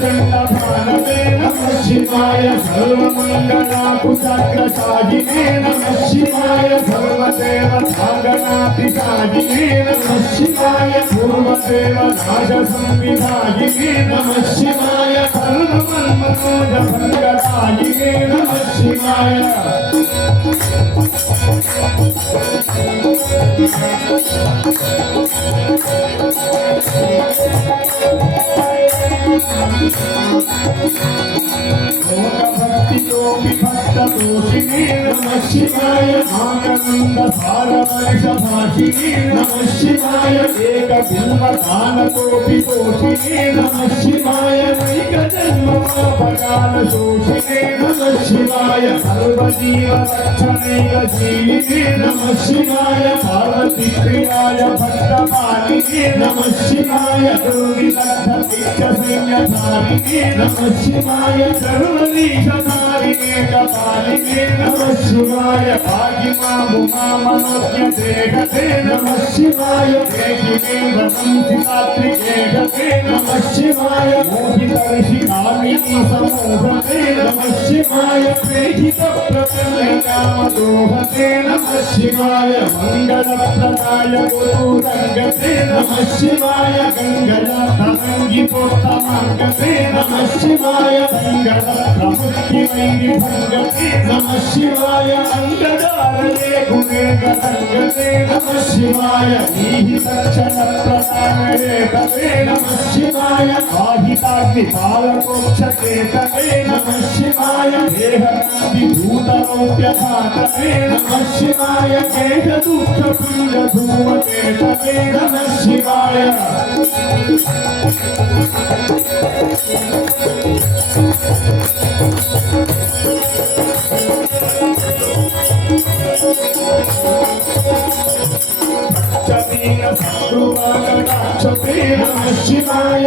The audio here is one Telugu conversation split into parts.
चंडभानवे नमः शिवाय सर्वमंगलाकुशग्रशायिने नमः शिवाय सर्वदेवतागणाधिशायिने नमः शिवाय पूर्वदेव नागसंविधायिने नमः शिवाय सर्वमन्मनोजभङ्गदायिने नमः शिवाय भक्तदोषिने नमः शिवाय आनन्दसारवर्षभाषिने नमः शिवाय एकबिल्वदानकोटितोषिने नमः शिवाय नैकजन्मपापकालशोषिने नमः शिवाय सर्वजीवरक्षणैकशीलिने नमः शिवाय पार्वतीप्रियाय भक्तपालिने नमः शिवाय दुर्विदग्धपिच्छसैन्यधारिणे नमः शिवाय सर्वदीशधारिणे कपालिने नमः शिवाय भागिमा उमा मनोज्ञदेहते नमः शिवाय देहिने वसंसितात्रिके गते नमः शिवाय मोहितर्षिकामिनी समूहते नमः शिवाय प्रेषितप्रपन्नकामदोहते नमः शिवाय मङ्गलप्रदाय गुरुरङ्गते नमः शिवाय गङ्गलतरङ्गितोत्तमाङ्गते नमः शिवाय गङ्गलप्रमुक्तिमैरिभङ्गते नमः शिवाय अङ्गदारये गुणे गतङ्गते नमः शिवाय नीहितक्षणप्रदानये तवे नमः शिवाय आहिताग्निपालकोक्षते तवे नमः शिवाय देहनादिभूतरोप्यधातवे नमः शिवाय केशदुःखपुण्यधूमते तवे नमः शिवाय क्षते नमः शिवाय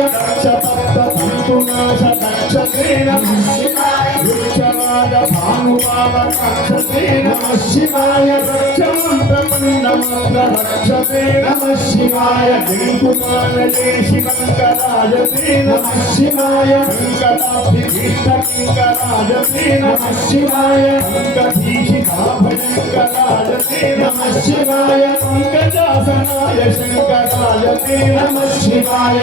क्षते नमः शिवाय वृक्षराज भानुभावक्षते नमः शिवाय वृक्षमन्त्रमण्डमन्त्रक्षते नमः शिवाय वेङ्कुमानलेशिवङ्कराजते नमः शिवाय वेङ्कटाभिभीष्टकिङ्कराजते नमः शिवाय वेङ्कटीशिखाभयङ्कराजते नमः शिवाय पङ्कजासनाय शङ्कराजते नमः शिवाय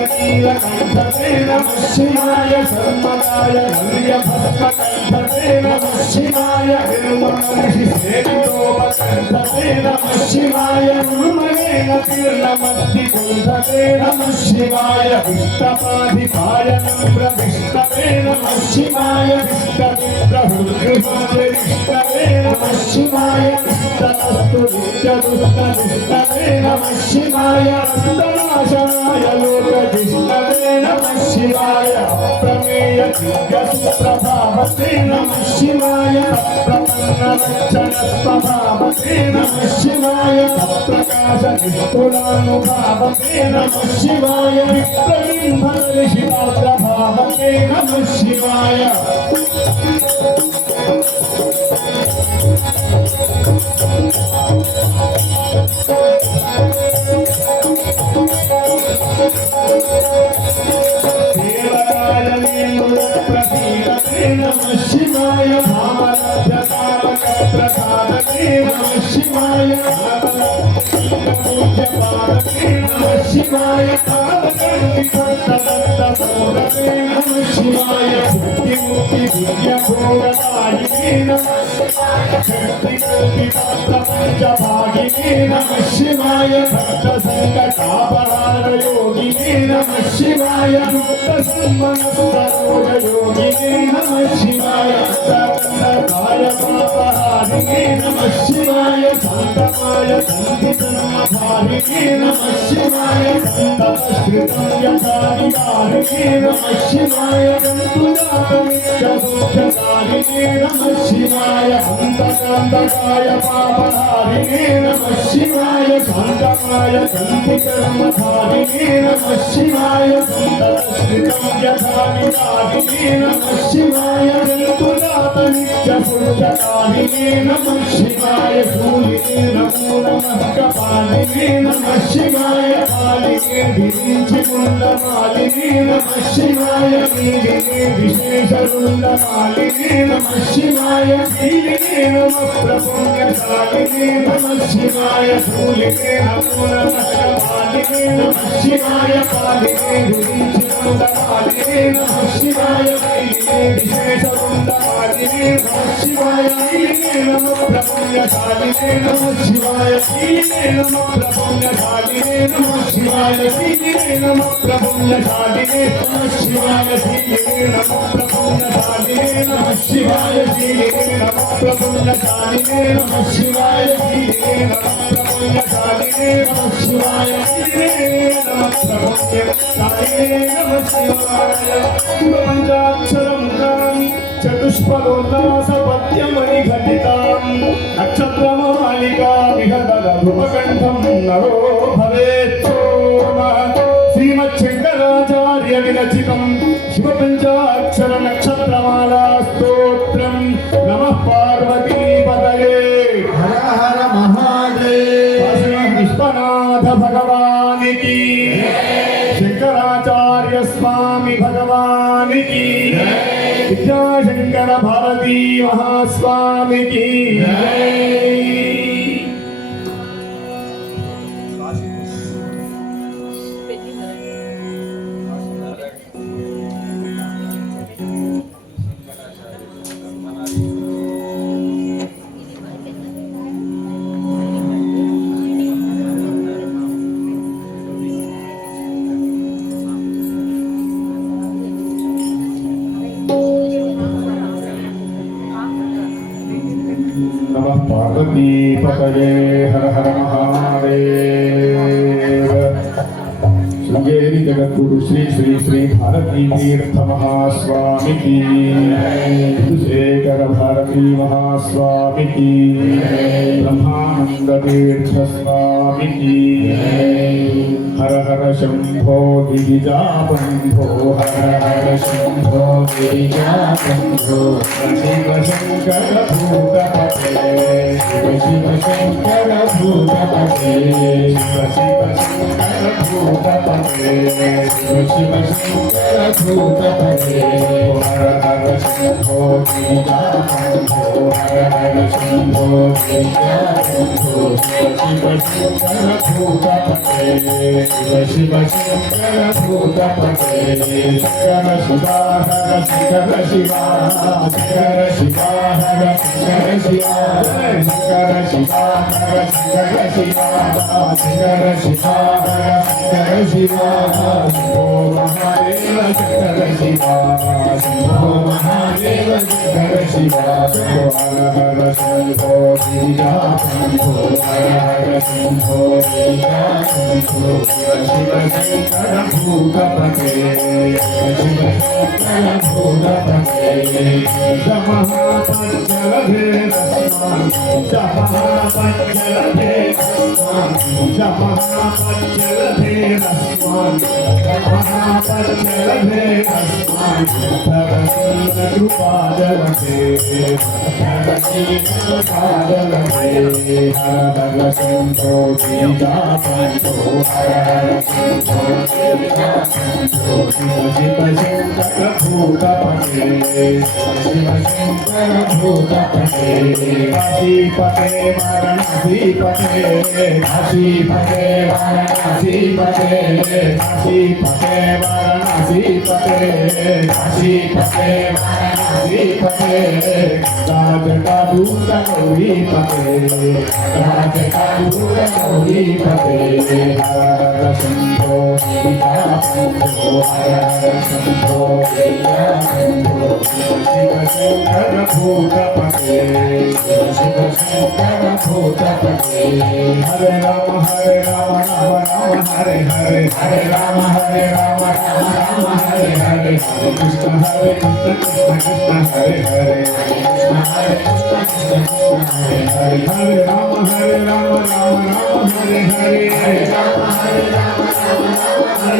धर्मपाशनाशनीलकण्ठते नमः शिवाय सर्वदाय हर्यभस्मकण्ठते नमः शिवाय निर्ममर्षिसेवितोपकण्ठते नमः शिवाय निर्मलेन तीर्णमद्दिकुण्ठते नमः शिवाय विष्टपाधिपाय नम्रविष्टवे नमः शिवाय विष्टविप्रहुर्गृहाय विष्टवे नमः शिवाय विष्टनस्तु नित्यदुष्टविष्टवे नमः शिवाय रक्तनाशनाय लोकविष्णवे नमः शिवाय प्रमेय दिव्यसुप्रभावते नमः शिवाय प्रपन्नलक्षणस्वभावते नमः शिवाय प्रकाशनिष्ठुलानुभावते नमः शिवाय विप्रबिम्बर्षिताप्रभावते नमः शिवाय नमः शिवाय भावलभ्यतापकप्रसादते नमः शिवाय पूज्यपादते नमः शिवाय तावकर्णिभक्तदत्तमोदते नमः शिवाय भुक्तिमुक्तिदिव्यभोगदायिने नमः शक्तिकल्पितप्रपञ्चभागिने नमः शिवाय भक्तसङ्कटापहारयोगिने नमः शिवाय मुक्तसन्मनस्तरोगयोगिने नमः शिवाय सर्वदाय पापहारिणे नमः शिवाय शान्तमाय सन्धिधर्मधारिणे नमः शिवाय सन्ततस्कृतं यथाधिकारिणे नमः शिवाय सन्तुजातमित्यसुख्यकारिणे नमः शिवाय अन्तकान्तकाय पापहारिणे नमः शिवाय शान्तमाय सन्धिधर्मधारिणे नमः शिवाय सन्ततस्कृतं यथानिकारिणे नमः शिवाय वेलुजात नित्यपुण्यकारिणे नमः शिवाय शूलिने नमो नमः कपालिने नमः शिवाय कालिने विरिञ्चिमुण्डमालिने नमः शिवाय नीलिने विशेषरुण्डमालिने नमः शिवाय नीलिने नमः प्रपुण्यकालिने नमः शिवाय शूलिने नमो नमः कपालिने नमः शिवाय कालिने विरिञ्चिमुण्डमालिने नमः शिवाय नीलिने विशेषरुण्डमालिने नमः शिवाय नीलिने नमः प्रपुण्यकालिने नमः शिवाय नीलिने नमः प्रपुण्यकालिने नमः शिवाय नीलिने नमः प्रपुण्यकालिने नमः शिवाय नीलिने नमः प्रपुण्यकालिने नमः शिवाय नीलिने नमः प्रपुण्यकालिने नमः शिवाय नीलिने नमः प्रपुण्यकालिने नमः शिवाय नीलिने नमः प्रपुण्यकालिने नमः शिवाय पंचाक्षरं चतुष्पदोल्लासपद्यमणिघटितां नक्षत्रमालिका विहदधुपकण्ठं नरो भवेत् श्रीमच्छङ्कराचार्य विरचितं शिवपञ्चाक्षर नक्षत्रमाला स्तोत्रं नमः पार्वतीपतये हर हर महादेव विश्वनाथ भगवान की शंकराचार्य स्वामी भगवान की विद्याशंकर भारती महास्वामी की नमः पार्वतीपतये हर हर महादेव श्रृंगेरी जगद्गुरु श्री श्री श्री भारती तीर्थ महास्वामी की शेखर भारती महास्वामी की ब्रह्मानंद तीर्थ स्वामी की हर हर शंभो गिरिजाबंधो हर हर शंभो गिरिजाबंधो शिव शंकर भूतपते शिव शंकर भूतपते शिव शंकर भूतपते शिव शंकर भूतपते हर हर शंभो गिरिजाबंधो हर हर शंभो गिरिजाबंधो शिव शंकर भूतपते शिव शंकर भूतपते शंकर शिवा हर शंकर शिवा शंकर शिवा हर शंकर शिवा शंकर शिवा हर शंकर शिवा शंकर शिवा हर शंकर शिवा शंभो महादेव शंकर शिवा शंभो महादेव शंकर शिवा शंभो हर हर शंभो गिरिजाबंधो हर हर शंभो गिरिजाबंधो शिव शंकर भूतपते शिव शंकर भूतपते महापंचलभेदस्मान् महापंचलभेदस्मान् महापंचलभेदस्मान् महापंचलभेदस्मान् भगवतीकृपादलते भगवतीकृपादलते हर हर शंभो गिरिजाबंधो हर हर शंभो गिरिजाबंधो शिव शंकर भूतपते शिव शंकर भूतपते काशीपते वाराणसीपते काशीपते वाराणसीपते काशीपते वाराणसीपते काशीपते वाराणसीपते राजकादूत गौरीपते राजकादूत गौरीपते हर हर शंभो गिरिजाबंधो हर हर शंभो गिरिजाबंधो शिव शंकर भूतपते शिव शंकर भूतपते हरे राम राम राम हरे हरे हरे राम राम राम हरे हरे कृष्ण कृष्ण कृष्ण हरे हरे कृष्ण कृष्ण हरे हरे हरे राम राम राम हरे हरे हरे राम राम राम हरे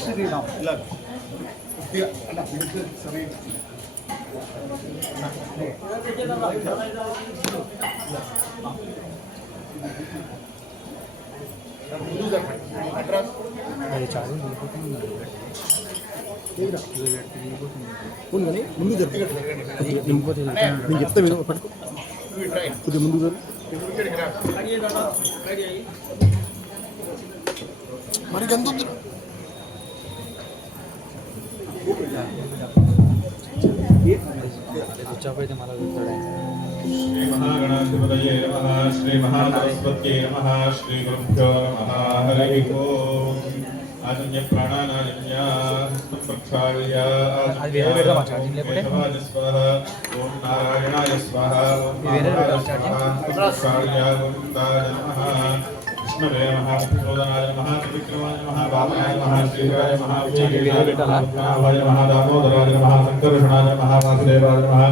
శ్రీరామ్ ఇలా కొద్దిగా అన్న సరే ముందు జరగండి అడ్రస్ అది చాలా ముందు నింపుతుంది నేను చెప్తా విను కొద్దిగా ముందు మరి ఎంత ఉంది అయితే మళ్ళీ श्री महागणाधिपतये नमः श्री महासरस्वत्यै नमः श्री गुरुभ्यो नमः हरिः ओम् आजन्य प्राणानाजन्य हस्तं प्रक्षाल्य आजन्य स्वाहा ओम नारायणाय स्वाहा ओम महादेवाय स्वाहा प्रक्षाल्य गोविन्दाय नमः विष्णवे नमः प्रचोदनाय नमः त्रिविक्रमाय नमः वामनाय नमः श्रीराय नमः उच्चैः नमः दामोदराय नमः संकर्षणाय नमः वासुदेवाय नमः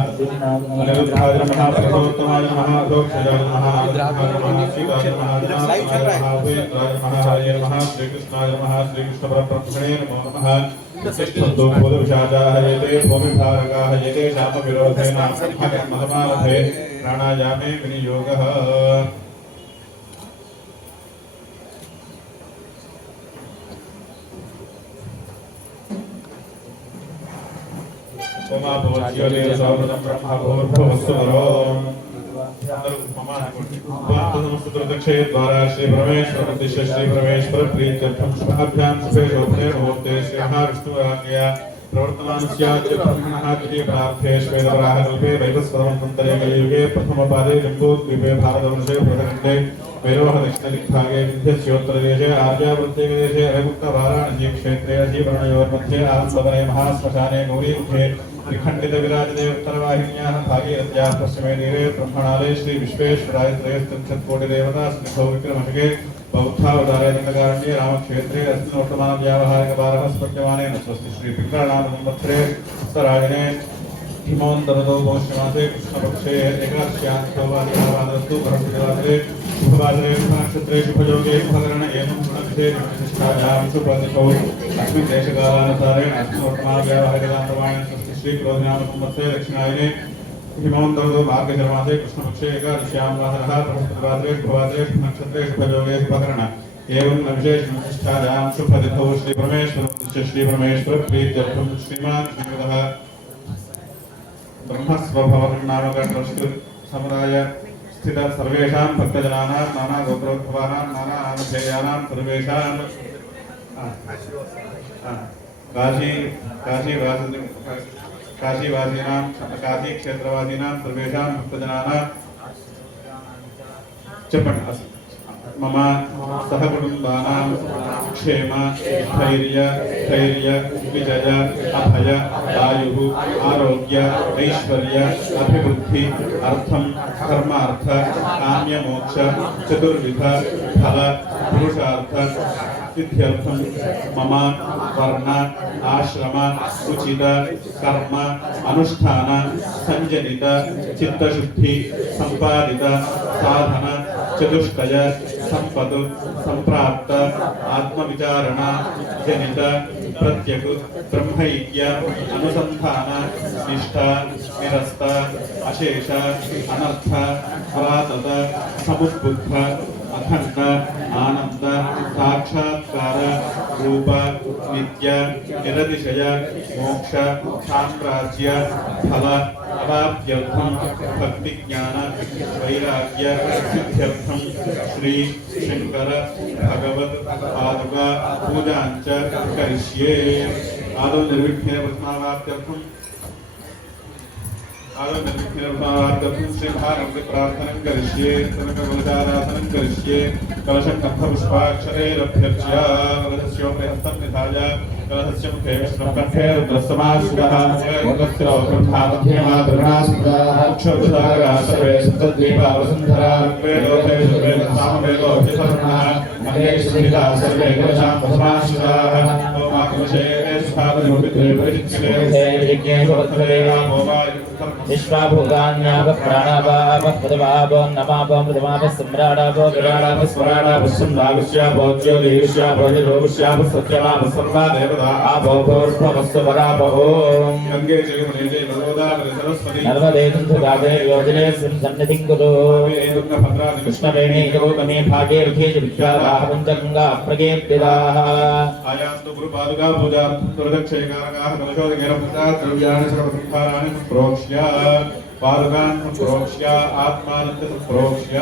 अनिरुद्धाय नमः पुरुषोत्तमाय नमः अधोक्षजाय नमः सीताय नमः हरे नमः श्रीकृष्णाय नमः श्रीकृष्णपरब्रह्मणे नमो नमः तिष्ठन्तु भूतविषादाः एते भूमिभारकाः एते शापविरोधेन महमारभे प्राणायामे विनियोगः सोमा भवत्योले सर्वदं ब्रह्मा भूर्भुवस्सुवरो समस्तदक्षे द्वारा श्री परमेश्वर उद्देश्य श्री परमेश्वर प्रीत्यर्थं शुभाभ्यां शुभे शोभने मुहूर्ते श्री महाविष्णुराज्ञया प्रवर्तमान स्याच्युतमः द्वितीय प्रार्थे श्वेतवराहकल्पे वैवस्वतमन्तरे कलियुगे प्रथमपादे जम्बूद्वीपे भारतवर्षे प्रथमखण्डे वैरोह दक्षिणदिग्भागे विन्ध्यस्योत्तरदेशे आर्यावृत्तिदेशे अयमुक्तवाराणसी क्षेत्रे अधीवर्णयोर्मध्ये आनन्दवने महाश्मशाने गौरीमुखे त्रिखण्डित विराजते उत्तरवाहिन्याः भागीरथ्याः पश्चिमे तीरे ब्रह्मणालये श्री विश्वेश्वराय त्रयस्त्रिंशत्कोटिदेवता स्निग्धौ विक्रमशके बौद्धावतारे दण्डकारण्ये रामक्षेत्रे अस्मिन् वर्तमानव्यावहारिकवारः स्पद्यमानेन स्वस्ति श्री पिङ्गळनाम संवत्सरे उत्तरायणे हिमोन्दरदो पौष्यमासे कृष्णपक्षे एकादश्यान्तवादिवादस्तु बृहस्पतिवासरे शुभवासरे शुभनक्षत्रे शुभयोगे शुभकरण एवं गुणक्षे विशिष्टायां शुभदिशौ अस्मिन् देशकालानुसारेण अस्मिन् वर्तमानव्यावहारिकताप्रमाणेन स्वस्ति श्री क्रोधनाम संवत्सरे दक्षिणायने हिमोन्दरदो मार्गशर्मासे कृष्णपक्षे एकादश्यां वासरः बृहस्पतिवासरे शुभवासरे शुभनक्षत्रे शुभयोगे शुभकरण एवं विशेषविशिष्टायां शुभदिशौ श्री परमेश्वर श्री परमेश्वर प्रीत्यर्थं श्रीमान् श्रीमतः ब्रह्मस्वभवं नामक संस्कृत समुदाय स्थित सर्वेषां भक्तजनानां नाना गोत्रोद्भवानां नाना आनधेयानां सर्वेषां काशीवासीनां काशीक्षेत्रवासीनां सर्वेषां भक्तजनानां चपन् मम सहकुटुम्बानां क्षेम धैर्य विजय अभय आयुः आरोग्य ऐश्वर्य अभिवृद्धि अर्थं धर्मार्थ काम्यमोक्ष चतुर्विध फल पुरुषार्थ सिद्ध्यर्थं मम वर्ण आश्रम उचित कर्म अनुष्ठान संजनित चित्तशुद्धि संपादित साधन चतुष्टय संपद संप्राप्त आत्मविचारणा जनित प्रत्यग ब्रह्मैक्य अनुसंधान निष्ठा निरस्त अशेष अनर्थ परातत समुद्बुद्ध अखंड आनंद साक्षात्कार रूप नित्य निरतिशय मोक्ष साम्राज्य फल अवाप्त्यर्थं भक्ति ज्ञान वैराग्य सिद्ध्यर्थं श्री शंकर भगवत पादुका पूजांच करिष्ये आदौ निर्विघ्नेन प्रथमावाप्त्यर्थं श्रीभारं प्रार्थनं करिष्ये कनकवलचारासनं करिष्ये कलशं कण्ठपुष्पाक्षरैरभ्यर्च्य कलशस्योपहस्तं निधाय कलशस्य मुखे विष्णुं कण्ठे रुद्रस्तमाश्रितः मुखस्य ब्रह्मामध्यमाधृणास्मृतः अक्षरसागरः सर्वे सप्तद्वीपा वसुन्धरा वेदोऽथे सामवेदोऽभ्यसरणः महेश्वरिता सर्वे कवचां भस्माश्रिताः ओम आकवशे स्थापनिमुद्रे परिचित्ते यज्ञेषु वर्तते नमो विश्वाभूतान्याप प्राणापाप पदवापो नमापो मृतमाप सम्राडापो विराडाप स्वराडाप सम्भाविष्यापो ज्योतिष्यापो निरोष्यापो सत्यमाप सर्वा देवता आपो भूर्भुवस्सु वरापो ओम गंगे जयमुने जय नर्मदा सरस्वती नर्मदे सिन्धुगावे योजने सन्निधिं कुरु कृष्णवेणी गौतमी भागीरथी च विख्याताः पञ्चगङ्गा प्रकीर्तिताः आयान्तु गुरुपादुका पूजा प्रदक्षिणकारकाः नमशोदकेरपदात् द्रव्याणि सर्वसंहाराणि प्रोक्ष्य पादुकान् प्रोक्ष्य आत्मानन्द प्रोक्ष्य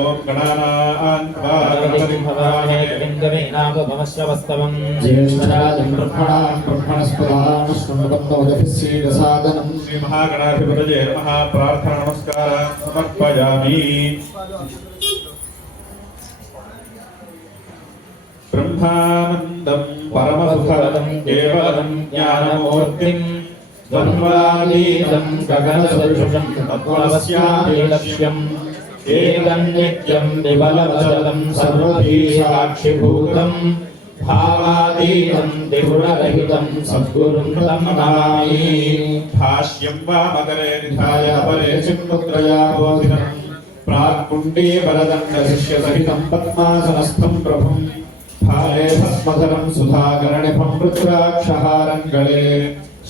ओम गणानान् भवामश्रवस्तवम् ज्येष्ठराजं ब्रह्मणां ब्रह्मणस्पदां शृण्वन्नोदभिस्सीदसादनं श्री महागणाधिपतये नमः प्रार्थना नमस्कार समर्पयामि ब्रह्मानन्दं परमसुखदं केवलं ज्ञानमूर्तिं द्वन्द्वातीतं गगनसदृशं तत्त्वमस्यापि लक्ष्यम् एकं नित्यं विबलवचलं सर्वधी साक्षिभूतं भावातीतं त्रिगुणरहितं सद्गुरुं तं नमामि भाष्यं वा मकरे निधाय अपरे चिन्मुद्रया बोधिनं प्राक्कुण्डे वरदण्डशिष्यसहितं पद्मासनस्थं प्रभुं भाले भस्मधरं सुधाकरणिभं रुद्राक्षहारं गले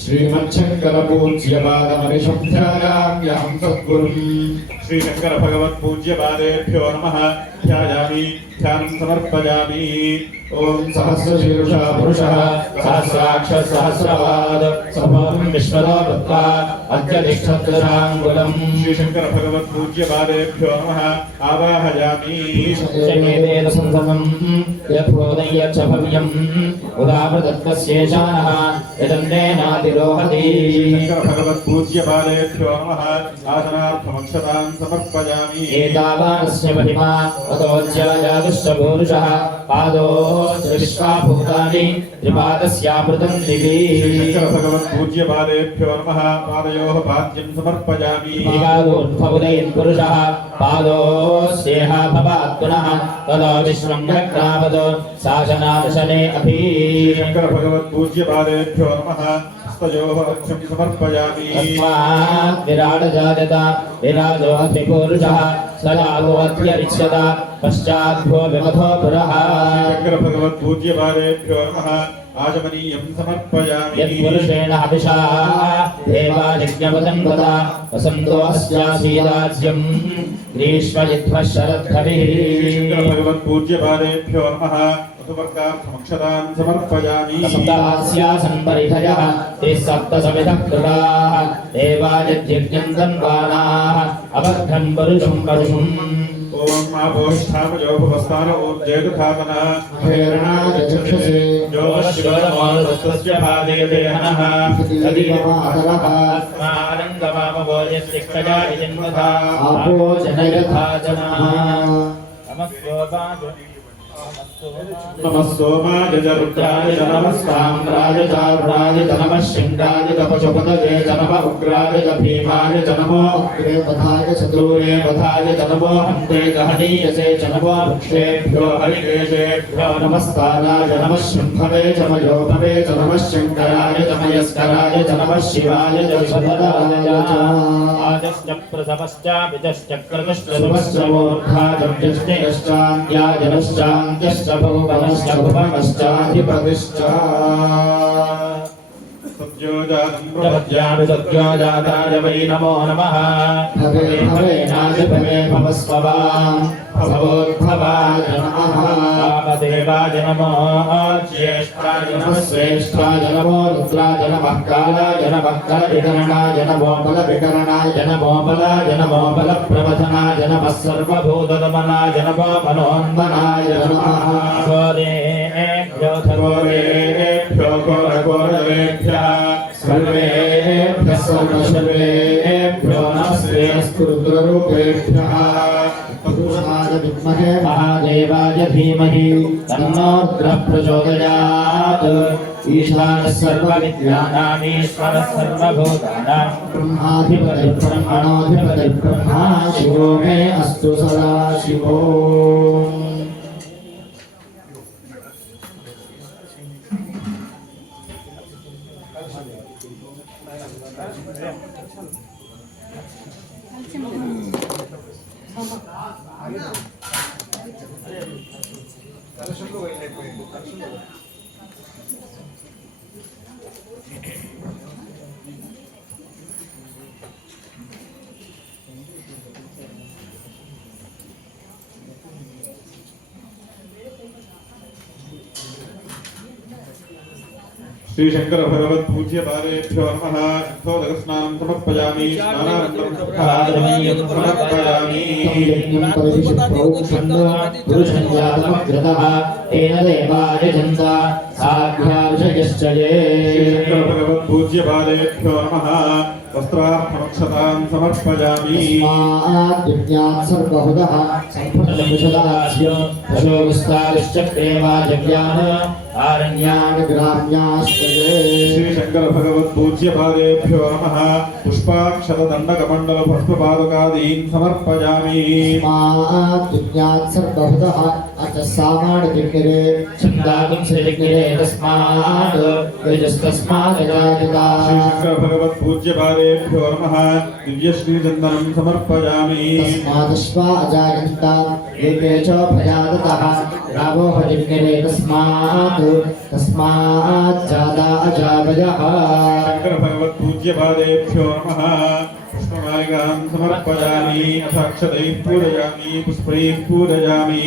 श्रीमच्छङ्करपूज्यपादमनिशं ध्यायाम्यहं सद्गुरुं श्रीशंकर भगवत पूज्यपादेभ्यो नमः ध्यायामि ध्यानं समर्पयामि ओम सहस्रशीर्षा पुरुषः सहस्राक्ष सहस्रपाद समं विश्वतो भूत्वा अद्य तिष्ठत्तराङ्गुलम् श्रीशंकर भगवत पूज्यपादेभ्यो नमः आवाहयामि शमेवेद संसमं यत्रोदय च भव्यम् उदावृतत्वस्येषानः यदन्नेनातिरोहति श्रीशंकर भगवत पूज्यपादेभ्यो नमः आसनार्थमक्षतां समर्पयामि एतावानस्य महिमा ततोऽध्यायादुश्च पुरुषः पादो विश्वाभूतानि त्रिपादस्यामृतं दिवि श्रीशंकर भगवत पूज्यपादेभ्यो नमः पादयोः पाद्यं समर्पयामि पादोद्भवुदयन् पुरुषः पादोस्येह भवात् पुनः ततो विश्वं जग्रावद शासनादशने अपि श्रीशंकर भगवत पूज्यपादेभ्यो नमः हस्तयोः अर्घ्यं समर्पयामि तस्मात् विराटजायता विराजो अतिपुरुषः सदागोऽत्यरिच्यत पश्चाद्भो विमथो पुरः श्रीशंकर भगवत पूज्यपादेभ्यो नमः आचमनीयं समर्पयामि यत्पुरुषेण हविषा देवायज्ञपदं तथा वसन्तो अस्यासीदाज्यं ग्रीष्मजिह्वः शरद्भविः श्रीशंकर भगवत पूज्यपादेभ्यो नमः वधुवर्गार्थमक्षतां समर्पयामि सप्तास्यासन् परिधयः ते सप्तसमितः कृताः देवायज्ञं तन्वानाः अबद्धं परुषं परुषम् ओम आपोष्ठामयो भवस्तान ऊर्जेदुधातनः प्रेरणाचक्षसे जो शिवनमोदस्तस्य भादेते हनः तदीयमादरः अस्मानन्दमामवोयस्तिष्ठया इतिन्वथा आपो जनयथा जनाः नमस्ते नमः सोमाय च रुद्राय च नमः साम्राय च चारुणाय च नमः शृङ्गाय च पशुपतये च नमः उग्राय च भीमाय च नमो अग्रे पथाय च दूरे पथाय च नमो हन्ते च हनीयसे च नमो वृक्षेभ्यो हरिकेशेभ्यो नमस्ताराय नमः शृम्भवे च मयोभवे च नमः शङ्कराय च मयस्कराय च नमः शिवाय च विशदराय च आजश्च प्रसवश्च विजश्च क्रतुश्च शुभश्च मूर्धाजव्यश्च भुवनश्च भुवनश्चाधिपतिश्च सद्योजातं सद्योजाताय वै नमो नमः भवे भवेनाधिपवे भवस्ववां भवोद्भवाय नमः वामदेवाय नमो ज्येष्ठाय नमः श्रेष्ठाय नमो रुद्राय नमः कालाय नमः कलविकरणाय नमो बलविकरणाय नमो बलाय नमो बलप्रवधनाय नमः सर्वभूतदमनाय नमो मनोन्मनाय नमः घोरेभ्यो घोरघोरवेभ्यः सर्वेभ्यः सर्वशर्वेभ्यो नमस्ते अस्तु रुद्ररूपेभ्यः पुरुषाय विद्महे महादेवाय धीमहि तन्नो रुद्रः प्रचोदयात् ईशानः सर्वविद्यानामीश्वरः सर्वभूतानां ब्रह्माधिपतिर्ब्रह्मणोऽधिपतिर्ब्रह्मा शिवो मे अस्तु सदा शिवो श्री शंकर भगवत पूज्य पादेभ्यो नमः यथोदकस्नानं समर्पयामि स्नानानन्तरं समर्पयामि यज्ञं परिषिद्धौ छन्दो पुरुषं जातमग्रतः तेन देवायजन्त साध्याविषयश्च ये श्री शंकर भगवत पूज्य पादेभ्यो नमः वस्त्रार्थमक्षतां समर्पयामि तस्माद्यज्ञात् सर्वहुतः सम्पृक्तविशदास्य पशो विस्तारिश्च प्रेमाजज्ञान आरण्यान् ग्राम्याश्च ये श्री शंकर भगवत पूज्य पादेभ्यो नमः पुष्पाक्षतदण्डकमण्डल पुष्पपादुकादीन् समर्पयामि तस्माद्यज्ञात् सर्वहुतः अथ सामान्यज्ञरे छन्दागं श्रीज्ञरे तस्मात् यजस्तस्मादजायता श्री शंकर भगवत पूज्य पादेभ्यो नमः दिव्यश्रीचन्दनं समर्पयामि तस्मादश्वा अजायन्त एके च भयादतः रावो हरिज्ञरे तस्माज्जाता अजावयः शंकर भगवत पूज्य पादेभ्यो नमः पुष्पमालिकां समर्पयामि अथाक्षतैः पूजयामि पुष्पैः पूजयामि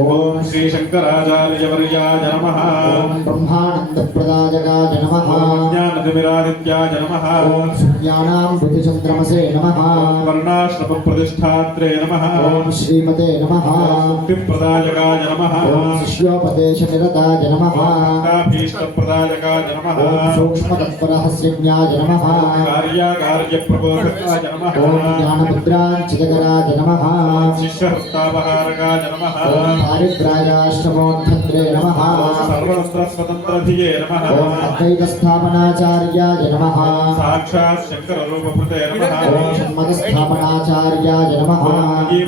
ॐ श्री शंकराचार्यवर्याय नमः ॐ ब्रह्मानन्दप्रदायकाय नमः ॐ ज्ञानतिमिरादित्याय नमः ॐ सूर्याणां बुद्धिचन्द्रमसे नमः ॐ वर्णाश्रमप्रतिष्ठात्रे नमः ॐ श्रीमते नमः मुक्तिप्रदायकाय नमः ॐ शिष्योपदेशनिरताय नमः भीष्टप्रदायकाय नमः ॐ सूक्ष्मतत्परहस्यज्ञाय नमः कार्याकार्यप्रबोधकाय नमः ॐ ज्ञानमुद्राञ्चितकराय नमः शिष्यहस्तापहारकाय नमः ॐ पारिव्राजाश्रमोत्थत्रे नमः सर्वतन्त्रस्वतन्त्रधिये नमः ॐ अद्वैतस्थापनाचार्याय नमः साक्षात् शङ्कररूपभृते नमः ॐ षण्मतस्थापनाचार्याय नमः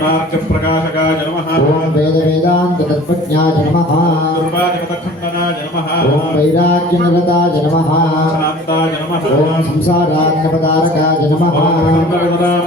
मार्गप्रकाशकाय नमः ॐ वेदवेदान्ततत्त्वज्ञाय नमः दुर्वादिपथखण्डनाय नमः ॐ वैराग्यनिरताय नमः शान्ताय नमः ॐ संसारान्नपदारकाय नमः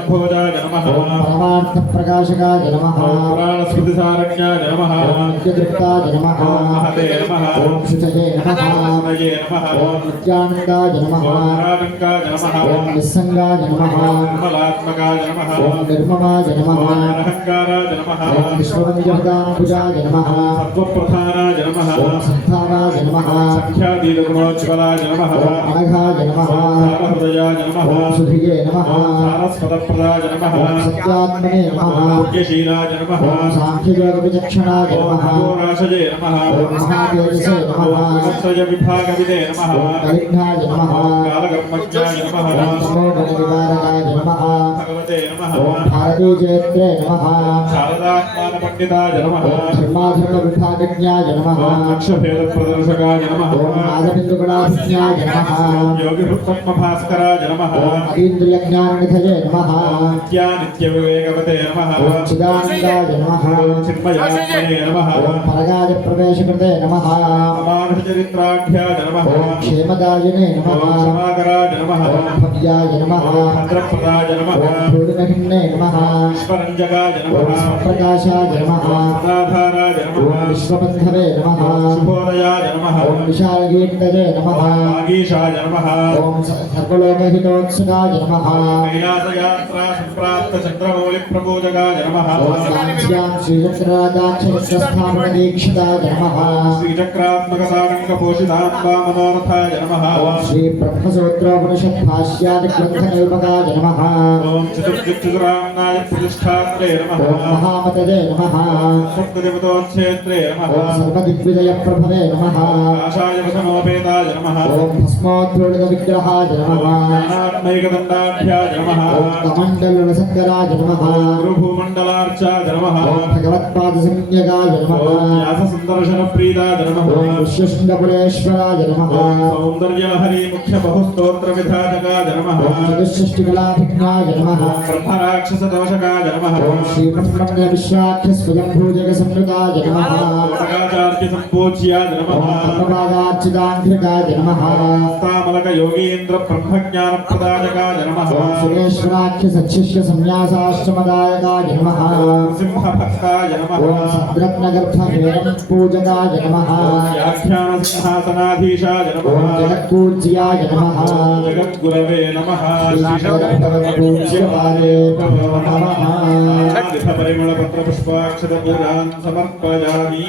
भोजाय नमः ॐ परमार्थप्रकाशकाय नमः पुराणस्मृतिसारण्याय नमः ॐ नित्यतृप्ताय नमः महते नमः ॐ शुचये नमः नये नमः ॐ नित्यानन्दाय नमः निरालङ्काय नमः ॐ निस्सङ्गाय नमः निर्मलात्मकाय नमः ॐ निर्ममाय नमः निरहङ्काराय नमः ॐ विश्ववन्द्यपदाम्बुजाय नमः सत्त्वप्रधानाय नमः ॐ सत्तावाय नमः सख्यादीलगुणोज्ज्वलाय नमः ॐ अनघाय नमः सारहृदयाय नमः ॐ सुधिये नमः सारस्वतप्रदाय नमः ॐ सत्यात्मने नमः योग्यशीलाय नमः ॐ साङ्ख्ययोगविचक्षणाय नमः राशये नमः ॐ महातेजसे नमः विभागविदे नमः ॐ कलिन्नाय नमः कालकर्मज्ञाय नमः ॐ तमोगणनिवारणाय नमः भगवते नमः ॐ भारतीचैत्रे नमः शारदात्मानपण्डिताय नमः ॐ धर्माधर्मविभागज्ञाय नमः लक्षभेदप्रदर्शकाय नमः ॐ नादबिन्दुगणाभिज्ञाय नमः योगिभृत्पद्मभास्कराय नमः ॐ अतीन्द्रियज्ञाननिधये नमः नित्यविवेकवते नमः ॐ चिदानन्दाय नमः चिन्मयात्मने नमः ॐ परगायप्रवेशकृते नमः मानुषचरित्राढ्याय नमः ॐ क्षेमदायिने नमः क्षमाकराय नमः ॐ भव्याय नमः भद्रप्रदाय नमः ॐ भूरिमहिम्ने नमः विश्वरञ्जकाय ॐ नमः स्वप्रकाशाय नमः सदाधाराय ॐ नमः विश्वबन्धवे नमः शुभोदयाय नमः ॐ विशालगीर्तये नमः वागीशाय नमः ॐ सर्वलोकहितोत्सुकाय नमः कैलासयात्रा सम्प्राप्तचन्द्रमौलिप्रपूजकाय नमः ॐ काञ्च्यां श्रीचक्रराजाक्षरस्थापनदीक्षिताय नमः श्रीचक्रात्मकसारङ्गपोषिताम्बा मनोरथाय नमः ॐ श्रीब्रह्मसूत्रोपनिषद्भाष्यादिग्रन्थनिरूपकाय नमः ॐ चतुर्विच्युतराम्नाय प्रतिष्ठात्रे नमः ॐ महामतये नमः सप्तदिवतोच्छेत्रे नमः ॐ सर्वदिग्विजयप्रभवे नमः आशाय वसनोपेताय नमः ॐ भस्मोद्धूलितविग्रहाय नमः ज्ञानात्मैकदण्डाढ्याय नमः ॐ कमण्डलरसङ्कराय नमः गुरुभूमण्डलार्चाय नमः ॐ भगवत्पादसंज्ञकाय नमः ॐ व्याससुन्दरशनप्रीताय नमः ॐ विश्वशृङ्गपुरेश्वराय नमः ॐ सौन्दर्यलहरी मुख्यबहुस्तोत्रविधातकाय नमः ॐ चतुष्षष्टिकलाभिज्ञाय नमः ब्रह्मराक्षसदोषकाय नमः ॐ श्रीब्रह्मण्यविश्वाख्यस्वयम्भूजगसंयुताय नमः कोटकाचार्यसम्पूज्याय ॐ नमः धर्मपादार्चिताय नीलकण्ठाङ्घ्रिकाय नमः तामलक योगीन्द्र ब्रह्मज्ञान प्रदायकाय नमः ॐ सुरेश्वराख्य सच्छिष्य संन्यासाश्रमदायकाय नमः सिंहभक्ताय नमः ॐ सद्रत्नगर्भहेरं पूजकाय नमः व्याख्यान सिंहासनाधीशाय ॐ नमः जगत्पूज्याय नमः जगद्गुरवे नमः श्रीशङ्करभगवत्पूज्यपादे नमः परिमलपत्रपुष्पाक्षतपूजान् समर्पयामि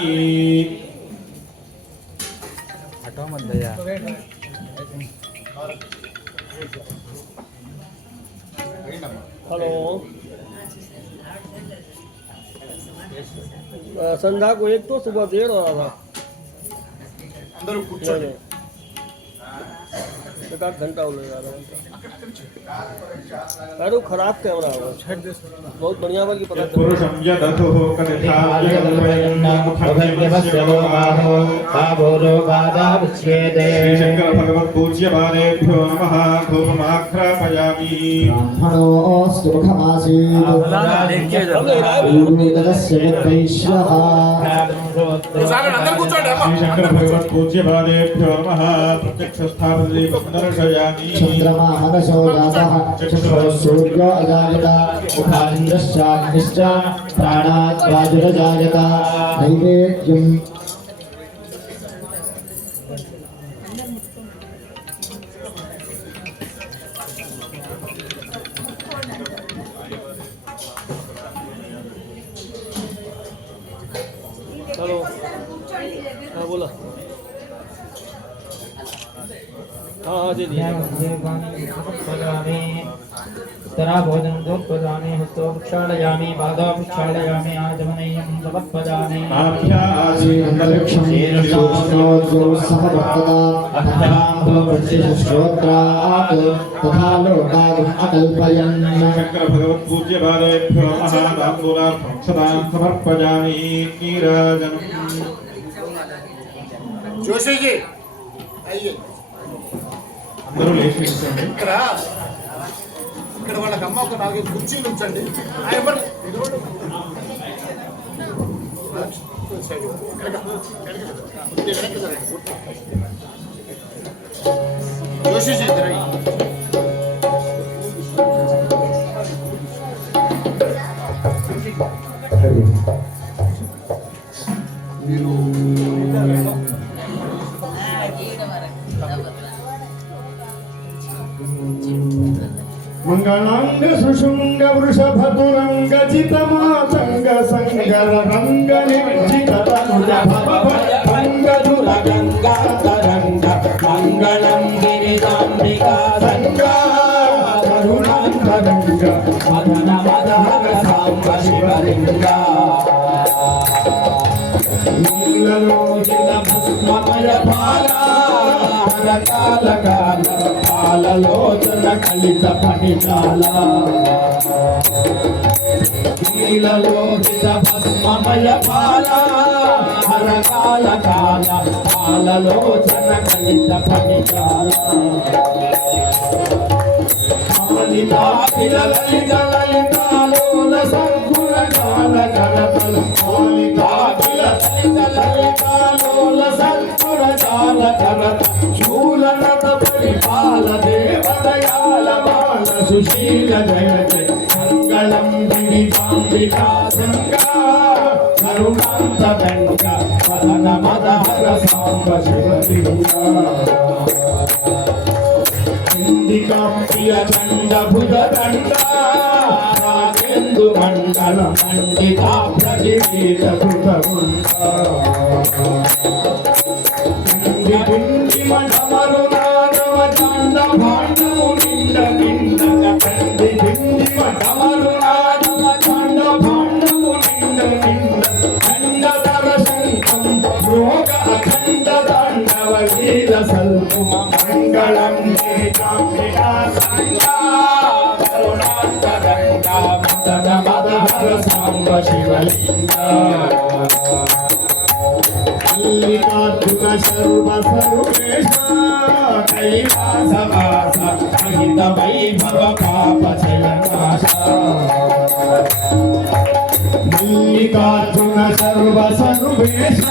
हटो मत भैया हेलो संध्या को एक तो सुबह देर हो रहा था अंदर కూర్చోండి एक आध घंटा हो गया अरे खराब कैमरा होगा बहुत बढ़िया बात की पता चल पुरुषं यदधुः श्रीशंकर भगवत पूज्य पादेभ्यो नमः धूपमाघ्रापयामि ब्राह्मणोऽस्तु मुखमासीत् श्रीशंकर भगवत पूज्य पादेभ्यो नमः प्रत्यक्ष स्थापति दर्शयामि चन्द्रमा मनसो जातः चक्षुः सूर्यो अजायत मुखानिन्द्रश्चाग्निश्च प्राणात् वायुरजायत नैवेद्यम् हेलो हाँ बोला हाँ हाँ जी तरा भोजन दोपदाने हस्तो प्रक्षालयामि पादौ प्रक्षालयामि आचमनीयं समर्पयामि आभ्यां श्रोत्रात् तथा लोकागम् अकल्पयन् शंकर भगवत पूज्य पादेभ्यो नमः ताम्बूलार्थं क्षतां समर्पयामि नीराजनम् जोशी जी आइए అందరూ లేచి నిల్చోండి ఇక్కడ వాళ్ళకి అమ్మ ఒక 4 కుర్చీలు ఉంచండి जोशी जी इधर आइए मंगलांग सुषुंग वृषभतुरंग जितमातंग संगर रंग निर्जित तनुज भंग दुरगंगा तरंग मंगलम गिरिजांबिका संगा करुणांतरंग मदन मदहर सांब शिवलिंगा नीललोहित भस्ममय भाला काल काल పాలలోచన కలిత పనిచాల నీలలోహిత భస్మమయ పాల హరకాల కాల పాలలోచన కలిత పనిచాల లలిత లలిత లలితాలోల సద్గుణ కాల కలతల లలిత లలిత లలితాలోల సద్గుణ కాల కలత శూలనత పరిపాల దేవదయాల బాల సుశీల జయ జయ మంగళం గిరిజాంబికా సంగా కరుణాంత వెంక పదన మదహర సాంబ శివలింగా ఇందికాంపియ చండ భుజ దండ రాజేందు మండల మండిత ప్రతివేద కృతముండ మఠమరు నాగవ చండ భాండము నిండ నిండక తండ్రి దిండి మఠమరు నాగవ చండ భాండము నిండ నిండ ఖండ దర్శంకం రోగ అఖండ తాండవ వీర సల్పుమ మంగళం గిరిజాంబికా సంగా కరుణాంతరంగా మదన మదహర సాంబ శివలింగా మల్లికార్జున సర్వ సర్వేశ కైలాసవాస అహిత వైభవ పాప శయనాశ మల్లికార్జున సర్వ సర్వేశ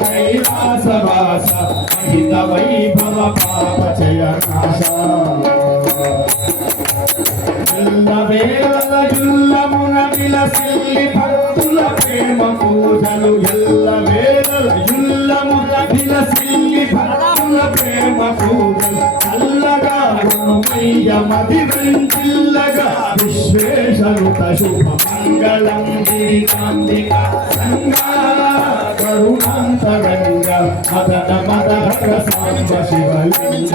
కైలాసవాస మహిత వైభవ పాపచయ నాశ ఎల్లవేళ యుల్లమున విలసిల్లి భక్తుల ప్రేమ పూజలు ఎల్లవేళ యుల్లమున విలసిల్లి భక్తుల ప్రేమ పూజలు చల్లగా మయ్య మది వెంచిల్లగా విశ్వేశరుత శుభ మంగళం గిరికాంబిక సంగా కరుణాంతరంగ మదన మదహర సాంబ శివలింగ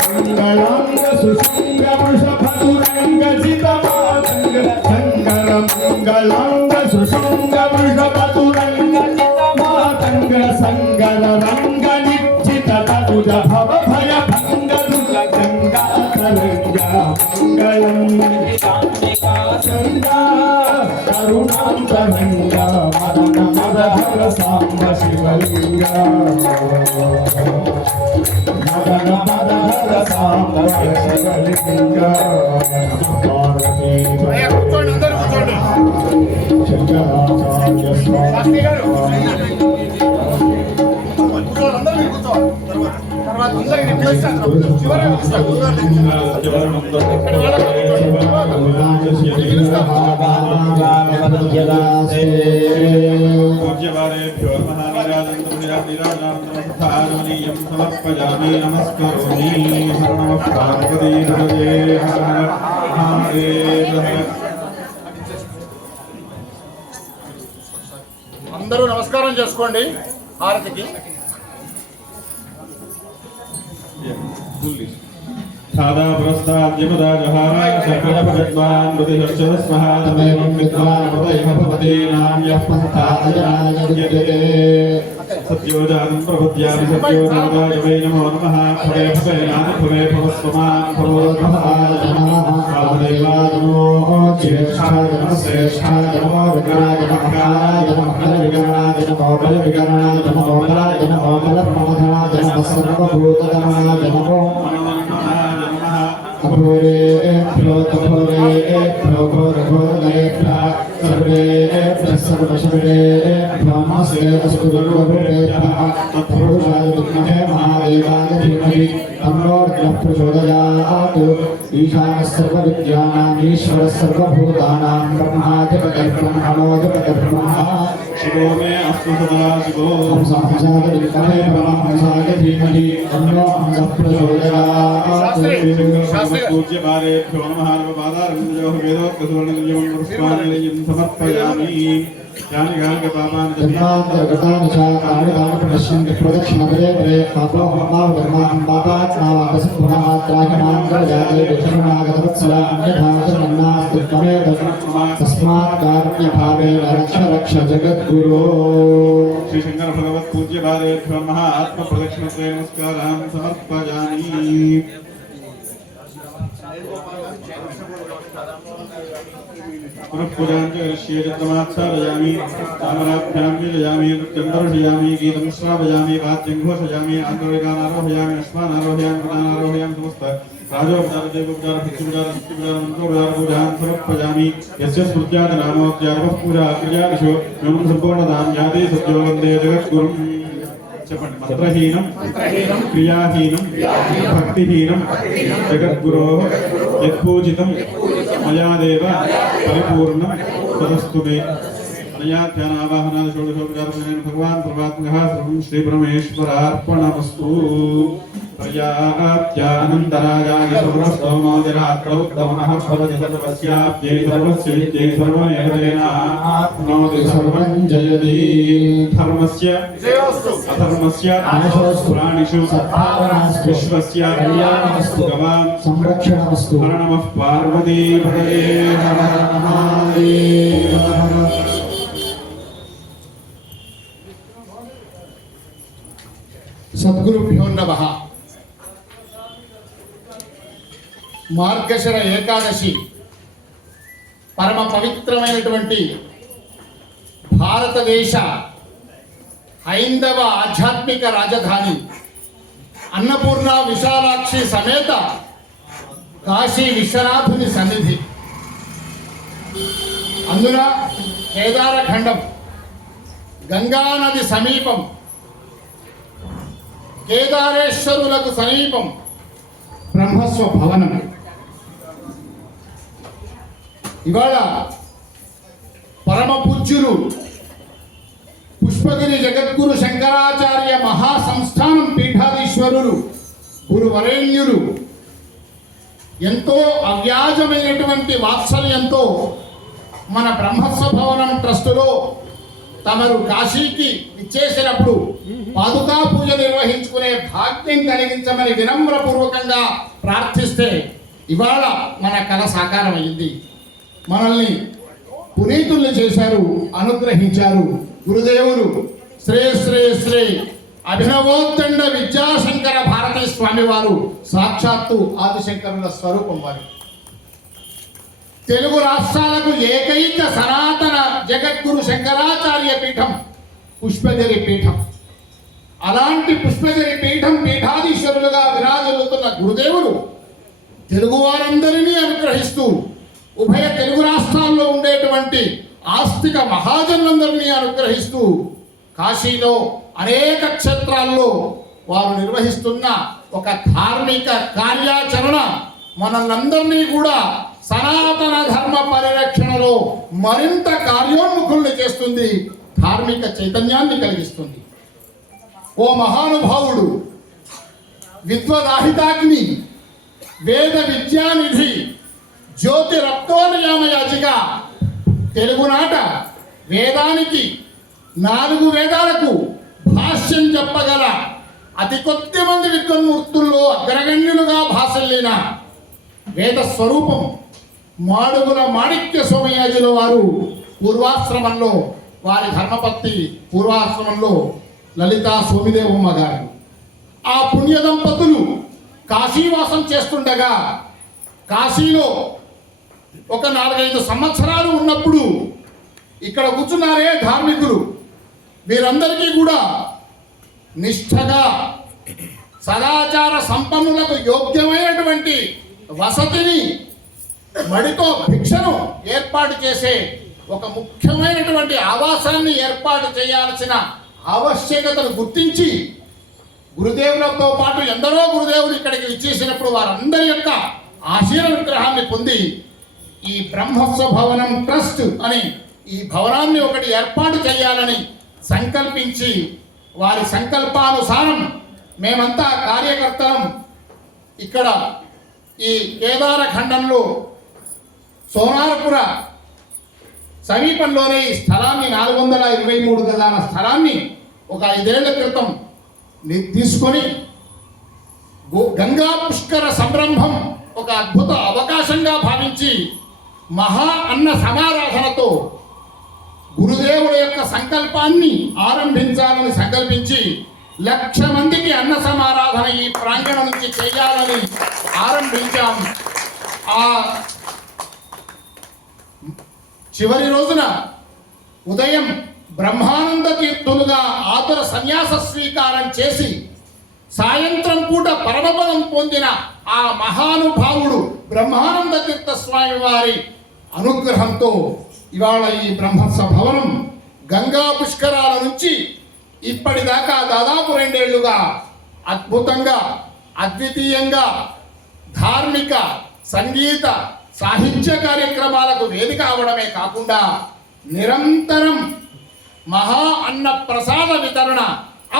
మంగళాంగ సుశృంగ వృషభతురంగ జితమాతంగ శంకర మంగళాంగ సుశృంగ వృషభతురంగ జితమాతంగ సంగర రంగ నిశ్చిత తనుజ భవ భయ భంగదుల గంగా తరంగ మంగళం కాంబికా సంగా కరుణాంతరంగ మదన మదహర సాంబ శివలింగ మదన మదహర సాంబ శివలింగ అయ్యా, కూర్చోండి, అందరూ కూర్చోండి. శంకరాచార్య శాస్త్రి గారు స్వామి కూర్చోండి, అందరూ మీరు కూర్చోవాలి. తర్వాత అందరికి రిక్వెస్ట్ చివరి పూజ్యవారేభ్యో మహానిరాజంతమనిరాజానంతమస్థానమనీయం సమర్పయామి నమస్కరోమి హరణమః పార్వతీహృదయే హర మహాదేవ. అందరూ నమస్కారం చేసుకోండి హారతికి. సాదా పురస్తాద్యమదా జహార శర్మజద్వాన్ ప్రతిహర్షస్మః తమేవం విద్వాన్ హృదయ భవతి నామ్యః పంథాయ విద్యతే సత్యోజాతం ప్రపద్యామి సత్యోజాతాయ వై నమో నమః భవే భవే నామ భవే భవస్వమాన్ భవోద్భవాయ నమః వామదేవాయ నమో జ్యేష్ఠాయ నమః శ్రేష్ఠాయ నమో విఘ్నాయ నమః బల విఘ్నాయ నమో బల విఘ్నాయ నమో బలాయ నమో బల ప్రమథాయ నమః సర్వభూతధనాయ నమో అఘోరేభ్యో తఘోరేభ్యో ఘోరఘోరగయేభ్యः సర్వేభ్యः సర్వశర్వేభ్యో నమస్తే అస్తు గురుభ్యేభ్యः తత్పురుషాయ విద్మహే మహాదేవాయ ధీమహి తన్నో రుద్రః ప్రచోదయాత్ ఈశానः సర్వవిద్యానాం ఈశ్వరः సర్వభూతానాం బ్రహ్మాధిపతిः బ్రహ్మణోధిపతిः బ్రహ్మ శివో మే అస్తు సదా శివో హంసాయ విద్మహే పరమహంసాయ ధీమహి తన్నో హంసః ప్రచోదయాత్ పూజ్యవారేభ్యో నమః పాదారంజో వేదోక్తసువర్ణలింగం పుష్పాంజలిం సమర్పయామి. యాని గాని పాపాని జన్మాంతర్గతాని చ కారణాని ప్రణశ్యంతి ప్రదక్షిణపదే పదే పాపో హోమావ ధర్మాహం పాపాత్మావాపసి పునఃమాత్రాహిమాంతర్జాతే విష్ణునాగతవత్సల అన్యథాచరన్నాస్తి త్వమేవ తస్మాత్ కారుణ్యభావేన రక్ష రక్ష జగద్గురో. శ్రీ శంకర భగవత్ పూజ్యవారేభ్యో నమః ఆత్మ ప్రదక్షిణత్వే నమస్కారం సమర్పయామి. पुनःपूजाञ्च करिष्ये चित्रमाच्छादयामि तामराभ्यां योजयामि नृत्यं दर्शयामि गीतं श्रावयामि वाद्यं घोषयामि आन्तरिकानारोहयामि अश्वानारोहयामि प्रधानारोहयामि समस्त राजोपचार देवोपचार पितृपचार स्तुतिपचार मन्त्रोपचार पूजां समर्पयामि. यस्य स्मृत्यात् नामोच्चारः पूजा क्रियादिषु न्यूनं सम्पूर्णतां याति सत्यो वन्दे जगद्गुरुम्. చెప్పండి. మంత్రహీనం క్రియాహీనం భక్తిహీనం జగద్గురోః యత్పూజితం మయాదేవ పరిపూర్ణం తదస్తు మే. అనయా ధ్యానావాహనాది షోడశోపచారపూజనేన భగవాన్ పరమాత్మః సర్వం శ్రీ పరమేశ్వరార్పణమస్తు. పర్యాప్త్యానంతరాయాయ సర్వస్తోమోదిరాత్రౌత్తమః భవతి సర్వస్యాప్త్యై సర్వస్య విద్యై సర్వమేవ తేనాప్నోతి సర్వం జయతి. ధర్మస్య అధర్మస్య పురాణిషు విశ్వస్య కళ్యాణమస్తు గవాం సంరక్షణమస్తు. హరణమః పార్వతీపతయే హర మహాదేవ. సద్గురుభ్యో నమః. మార్గశిర ఏకాదశి పరమ పవిత్రమైనటువంటి భారతదేశ హైందవ ఆధ్యాత్మిక రాజధాని అన్నపూర్ణ విశాలాక్షి సమేత కాశీ విశ్వనాథుని సన్నిధి. అందున కేదారఖండం గంగానది సమీపం, కేదారేశ్వరులకు సమీపం బ్రహ్మస్వ భవనం. ఇవాళ పరమ పూజ్యులు పుష్పగిరి జగద్గురు శంకరాచార్య మహాసంస్థానం పీఠాధీశ్వరులు గురువరేణ్యులు ఎంతో అవ్యాజమైనటువంటి వాత్సల్యంతో మన బ్రహ్మస్వ భవనం ట్రస్టులో తమరు కాశీకి ఇచ్చేసినప్పుడు పాదుకా పూజ నిర్వహించుకునే భాగ్యం కలిగించమని వినమ్రపూర్వకంగా ప్రార్థిస్తే ఇవాళ మన కళ సాకారమైంది. మనల్ని పునీతుల్ని చేశారు, అనుగ్రహించారు. గురుదేవులు శ్రీ శ్రీ శ్రీ అభినవోత్తండ విద్యాశంకర భారతీ స్వామి వారు సాక్షాత్తు ఆదిశంకరుల స్వరూపం వారు. తెలుగు రాష్ట్రాలకు ఏకైక సనాతన జగద్గురు శంకరాచార్య పీఠం పుష్పగిరి పీఠం. అలాంటి పుష్పగిరి పీఠం పీఠాధీశ్వరులుగా విరాజిల్లుతున్న గురుదేవులు తెలుగు వారందరినీ అనుగ్రహిస్తూ ఉభయ తెలుగు రాష్ట్రాల్లో ఉండేటువంటి ఆస్తిక మహాజనులందరినీ అనుగ్రహిస్తూ కాశీలో అనేక క్షేత్రాల్లో వారు నిర్వహిస్తున్న ఒక ధార్మిక కార్యాచరణ మనల్నందరినీ కూడా సనాతన ధర్మ పరిరక్షణలో మరింత కార్యోన్ముఖుల్ని చేస్తుంది, ధార్మిక చైతన్యాన్ని కలిగిస్తుంది. ఓ మహానుభావుడు, విద్వదాహితాగ్ని, వేద విద్యానిధి, జ్యోతి రక్తోనియామయాచిగా తెలుగునాట వేదానికి 4 వేదాలకు భాష్యం చెప్పగల అతి కొద్ది మంది విద్వన్మూర్తుల్లో అగ్రగణ్యులుగా భాషల్లిన వేద స్వరూపం మాడుగుల మాణిక్య సోమయాజుల వారు పూర్వాశ్రమంలో, వారి ధర్మపత్ని పూర్వాశ్రమంలో లలితా సోమిదేవమ్మ గారు. ఆ పుణ్య దంపతులు కాశీవాసం చేస్తుండగా కాశీలో ఒక 4-5 సంవత్సరాలు ఉన్నప్పుడు ఇక్కడ కూర్చున్నారే ధార్మికులు, వీరందరికీ కూడా నిష్ఠగా సదాచార సంపన్నులకు యోగ్యమైనటువంటి వసతిని, మడితో భిక్షను ఏర్పాటు చేసే ఒక ముఖ్యమైనటువంటి ఆవాసాన్ని ఏర్పాటు చేయాల్సిన ఆవశ్యకతను గుర్తించి గురుదేవులతో పాటు ఎందరో గురుదేవులు ఇక్కడికి విచ్చేసినప్పుడు వారందరి యొక్క ఆశీర్వాదాన్ని పొంది ఈ బ్రహ్మస్వ భవనం ట్రస్ట్ అని ఈ భవనాన్ని ఒకటి ఏర్పాటు చేయాలని సంకల్పించి వారి సంకల్పానుసారం మేమంతా కార్యకర్తలం ఇక్కడ ఈ కేదార ఖండంలో సోనారపుర సమీపంలోనే ఈ స్థలాన్ని 423 గజాల స్థలాన్ని ఒక 5 ఏళ్ల క్రితం తీసుకొని గంగా పుష్కర సంరంభం ఒక అద్భుత అవకాశంగా భావించి మహా అన్న సమారాధనతో గురుదేవుల యొక్క సంకల్పాన్ని ఆరంభించాలని సంకల్పించి 1,00,000 మందికి అన్న సమారాధన ఈ ప్రాంగణం నుంచి చేయాలని ఆరంభించాం. ఆ చివరి రోజున ఉదయం బ్రహ్మానంద తీర్థులుగా ఆతుర సన్యాస స్వీకారం చేసి సాయంత్రం పూట పరమపదం పొందిన ఆ మహానుభావుడు బ్రహ్మానంద తీర్థ స్వామి వారి అనుగ్రహంతో ఇవాళ ఈ బ్రహ్మస్వ భవనం గంగా పుష్కరాల నుంచి ఇప్పటిదాకా దాదాపు 2 ఏళ్లుగా అద్భుతంగా, అద్వితీయంగా ధార్మిక, సంగీత, సాహిత్య కార్యక్రమాలకు వేదిక అవడమే కాకుండా నిరంతరం మహా అన్న ప్రసాద వితరణ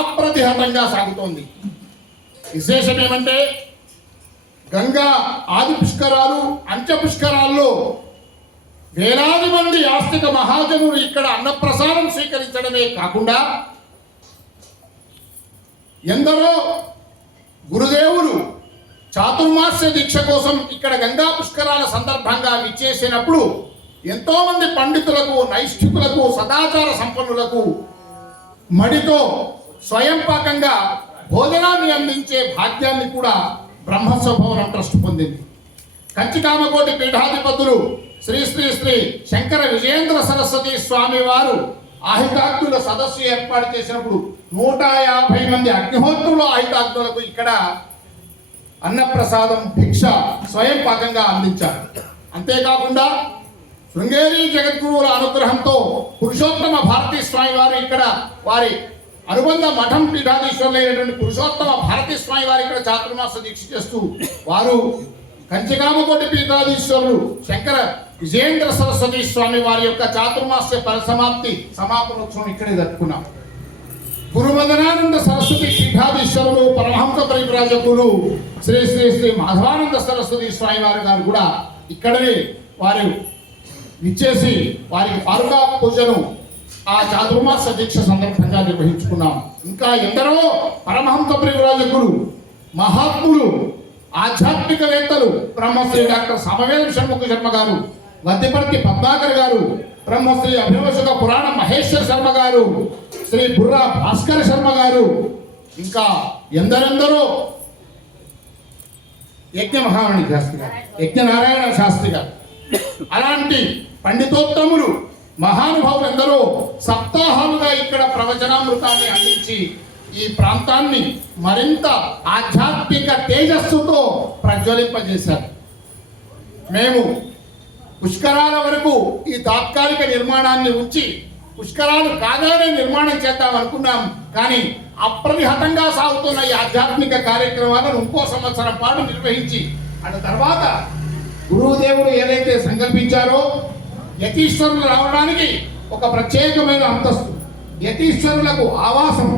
అప్రతిహతంగా సాగుతోంది. విశేషం ఏమంటే గంగా ఆది పుష్కరాలు, అంత్య పుష్కరాల్లో వేలాది మంది ఆస్తిక మహాజనులు ఇక్కడ అన్నప్రసాదం స్వీకరించడమే కాకుండా ఎందరో గురుదేవులు చాతుర్మాస్య దీక్ష కోసం ఇక్కడ గంగా పుష్కరాల సందర్భంగా విచ్చేసినప్పుడు ఎంతో మంది పండితులకు, నైష్ఠికులకు, సదాచార సంపన్నులకు మడితో స్వయం పాకంగా భోజనాన్ని అందించే భాగ్యాన్ని కూడా బ్రహ్మస్వ భవనం ట్రస్ట్ పొందింది. కంచికామకోటి పీఠాధిపతులు శ్రీ శ్రీ శ్రీ శంకర విజయేంద్ర సరస్వతి స్వామి వారు ఆహితాగ్నుల సదస్సు ఏర్పాటు చేసినప్పుడు 150 మంది అగ్నిహోత్రులు ఆహితాగ్నులకు ఇక్కడ అన్నప్రసాదం, భిక్ష స్వయం పాకంగా అందించారు. అంతేకాకుండా శృంగేరి జగద్గురువుల అనుగ్రహంతో పురుషోత్తమ భారతీ స్వామి వారు ఇక్కడ వారి అనుబంధ మఠం పీఠాధీశ్వరులైనటువంటి పురుషోత్తమ భారతీ స్వామి వారు ఇక్కడ చాతుర్మాస దీక్ష చేస్తూ వారు కంచికామకోటి పీఠాధీశ్వరులు శంకర విజయేంద్ర సరస్వతి స్వామి వారి యొక్క చాతుర్మాస్య పరిసమాప్తి సమాపనోత్సవం ఇక్కడే జరుపుకున్నాం. గురువందనానంద సరస్వతి పీఠాధీశ్వరులు పరమహంస పరివ్రాజకులు శ్రీ శ్రీ శ్రీ మాధవానంద సరస్వతి స్వామి వారి గారు కూడా ఇక్కడనే వారు ఇచ్చేసి వారికి పారుగా పూజను ఆ చాతుర్మాస దీక్ష సందర్భంగా నిర్వహించుకున్నాం. ఇంకా ఎందరో పరమహంస పరివ్రాజకులు మహాత్ములు ఆధ్యాత్మికవేత్తలు బ్రహ్మశ్రీ డాక్టర్ సమవేద షణ్ముఖ శర్మ గారు, వద్దిపర్తి పద్మాకర్ గారు, బ్రహ్మశ్రీ అభినవసుక పురాణ మహేశ్వర శర్మ గారు, శ్రీ బుర్రా భాస్కర శర్మ గారు, ఇంకా ఎందరెందరో యజ్ఞ మహామణి శాస్త్రి గారు, యజ్ఞనారాయణ శాస్త్రి గారు, అలాంటి పండితోత్తములు మహానుభావులు ఎందరో సప్తాహాలుగా ఇక్కడ ప్రవచనామృతాన్ని అందించి ఈ ప్రాంతాన్ని మరింత ఆధ్యాత్మిక తేజస్సుతో ప్రజ్వలింపజేశారు. మేము పుష్కరాల వరకు ఈ తాత్కాలిక నిర్మాణాన్ని ఉంచి పుష్కరాలు కాగానే నిర్మాణం చేద్దాం అనుకున్నాం. కానీ అప్రతిహతంగా సాగుతున్న ఈ ఆధ్యాత్మిక కార్యక్రమాలను ఇంకో సంవత్సరం పాటు నిర్వహించి అటు తర్వాత గురుదేవుడు ఏదైతే సంకల్పించారో యతీశ్వరులు రావడానికి ఒక ప్రత్యేకమైన అంతస్తు, యతీశ్వరులకు ఆవాసం,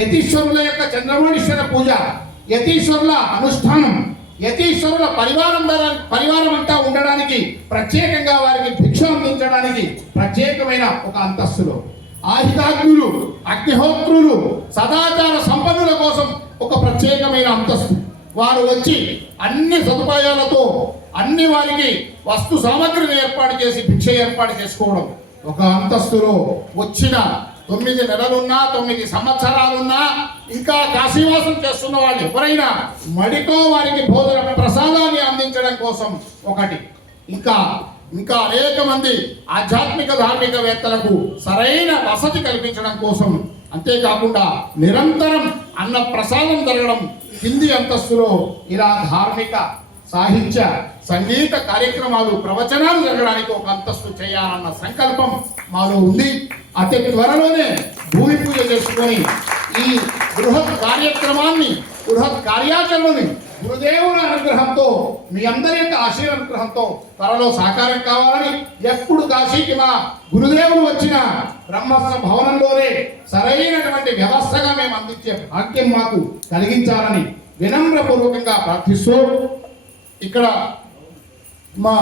యతీశ్వరుల యొక్క చంద్రమౌళీశ్వర పూజ, యతీశ్వరుల అనుష్ఠానం, యతీశ్వరుల పరివారం అంతా ఉండడానికి ప్రత్యేకంగా వారికి భిక్ష అందించడానికి ప్రత్యేకమైన ఒక అంతస్తులో ఆహితాగ్నులు, అగ్నిహోత్రులు, సదాచార సంపన్నుల కోసం ఒక ప్రత్యేకమైన అంతస్తు, వారు వచ్చి అన్ని సదుపాయాలతో అన్ని వారికి వస్తు సామగ్రిని ఏర్పాటు చేసి భిక్ష ఏర్పాటు చేసుకోవడం ఒక అంతస్తులో. వచ్చిన 9 నెలలున్నా 9 సంవత్సరాలున్నా ఇంకా కాశీవాసం చేస్తున్న వాళ్ళు ఎవరైనా మడితో వారికి భోజన ప్రసాదాన్ని అందించడం కోసం ఒకటి, ఇంకా అనేక మంది ఆధ్యాత్మిక ధార్మికవేత్తలకు సరైన వసతి కల్పించడం కోసం, అంతేకాకుండా నిరంతరం అన్న ప్రసాదం జరగడం, కింది అంతస్తులో ఇలా ధార్మిక సాహిత్య సంగీత కార్యక్రమాలు ప్రవచనాలు జరగడానికి ఒక అంతస్తు చేయాలన్న సంకల్పం మాలో ఉంది. అతి త్వరలోనే భూమి పూజ చేసుకొని ఈ బృహత్ కార్యక్రమాన్ని, బృహత్ కార్యాచరణని గురుదేవుల అనుగ్రహంతో, మీ అందరి యొక్క ఆశీర్వానుగ్రహంతో త్వరలో సాకారం కావాలని, ఎప్పుడు కాశీకి మా గురుదేవులు వచ్చిన బ్రహ్మస్వ భవనంలోనే సరైనటువంటి వ్యవస్థగా మేము అందించే భాగ్యం మాకు కలిగించాలని వినమ్రపూర్వకంగా ప్రార్థిస్తూ, ఇక్కడ మా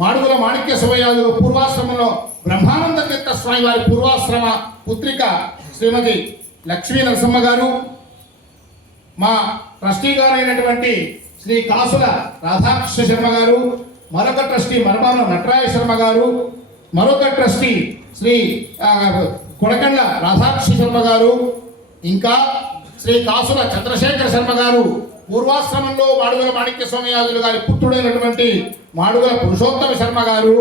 మాడుగుల మాణిక్య శివయాదులు పూర్వాశ్రమంలో బ్రహ్మానంద తీర్థ స్వామి వారి పూర్వాశ్రమ పుత్రిక శ్రీమతి లక్ష్మీ నరసింహ గారు, మా ట్రస్టీ గారైనటువంటి శ్రీ కాసుల రాధాకృష్ణ శర్మ గారు, మరొక ట్రస్టీ మరబాల నటరాయ శర్మ గారు, మరొక ట్రస్టీ శ్రీ కొడకండ్ల రాధాకృష్ణ శర్మ గారు, ఇంకా శ్రీ కాసుల చంద్రశేఖర శర్మ గారు, పూర్వాశ్రమంలో మాడుగుల మాణిక్య స్వామియాదులు గారి పుత్రుడైనటువంటి మాడుగుల పురుషోత్తమ శర్మ గారు,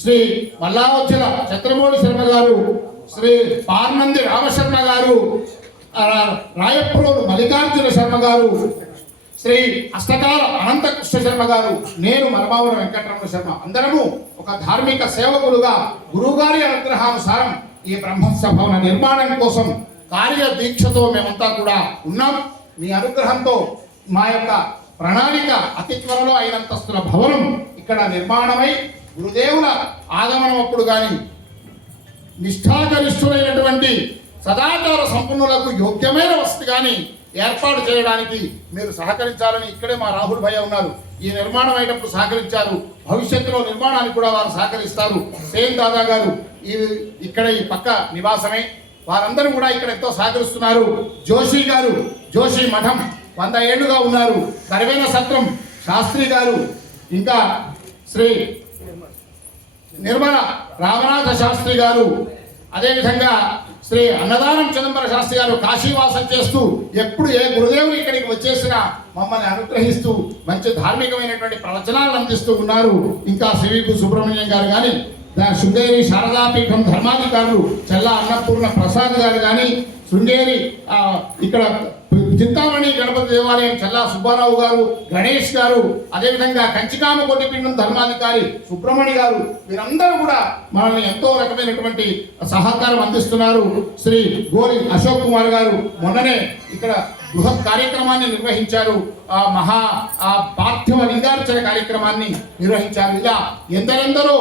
శ్రీ మల్లావచ్చుల చంద్రమౌళి శర్మ గారు, శ్రీ పార్నంది రామశర్మ గారు, రాయప్రోలు మల్లికార్జున శర్మ గారు, శ్రీ అష్టకాల అనంతకృష్ణ శర్మ గారు, నేను మరబావుల వెంకటరమణ శర్మ, అందరము ఒక ధార్మిక సేవకులుగా గురువుగారి అనుగ్రహానుసారం ఈ బ్రహ్మస్వ భవన నిర్మాణం కోసం కార్య దీక్షతో మేమంతా కూడా ఉన్నాం. మీ అనుగ్రహంతో మా యొక్క ప్రణాళిక అతి త్వరలో అయినంతస్తుల భవనం ఇక్కడ నిర్మాణమై గురుదేవుల ఆగమనం అప్పుడు కానీ నిష్ఠాగరిష్ఠులైనటువంటి సదాచార సంపన్నులకు యోగ్యమైన వసతి కానీ ఏర్పాటు చేయడానికి మీరు సహకరించాలని ఇక్కడే మా రాహుల్ భయ్య ఉన్నారు. ఈ నిర్మాణం అయినప్పుడు సహకరించారు, భవిష్యత్తులో నిర్మాణానికి కూడా వారు సహకరిస్తారు. సేన్ దాదా గారు ఇక్కడ ఈ పక్క నివాసమే, వారందరూ కూడా ఇక్కడ ఎంతో సహకరిస్తున్నారు. జోషి గారు, జోషి మఠం 100 ఏళ్లుగా ఉన్నారు. కరివేన సత్రం శాస్త్రి గారు, ఇంకా శ్రీ నిర్మల రామనాథ శాస్త్రి గారు, అదేవిధంగా శ్రీ అన్నదానం చిదంబర శాస్త్రి గారు కాశీవాసం చేస్తూ ఎప్పుడు ఏ గురుదేవులు ఇక్కడికి వచ్చేసినా మమ్మల్ని అనుగ్రహిస్తూ మంచి ధార్మికమైనటువంటి ప్రవచనాలను అందిస్తూ ఉన్నారు. ఇంకా శ్రీవిపు సుబ్రహ్మణ్యం గారు కానీ, శృంగేరి శారదాపీఠం ధర్మాధికారులు చెల్లా అన్నపూర్ణ ప్రసాద్ గారు కానీ, శృంగేరి ఇక్కడ చింతామణి గణపతి దేవాలయం చల్లా సుబ్బారావు గారు, గణేష్ గారు, అదేవిధంగా కంచికామ కొట్టిపిండం ధర్మాధికారి సుబ్రహ్మణ్య గారు, వీరందరూ కూడా మనల్ని ఎంతో రకమైనటువంటి సహకారం అందిస్తున్నారు. శ్రీ గోరి అశోక్ కుమార్ గారు మొన్ననే ఇక్కడ బృహత్ కార్యక్రమాన్ని నిర్వహించారు. పార్థివ లింగార్చన కార్యక్రమాన్ని నిర్వహించారు. ఇలా ఎందరెందరో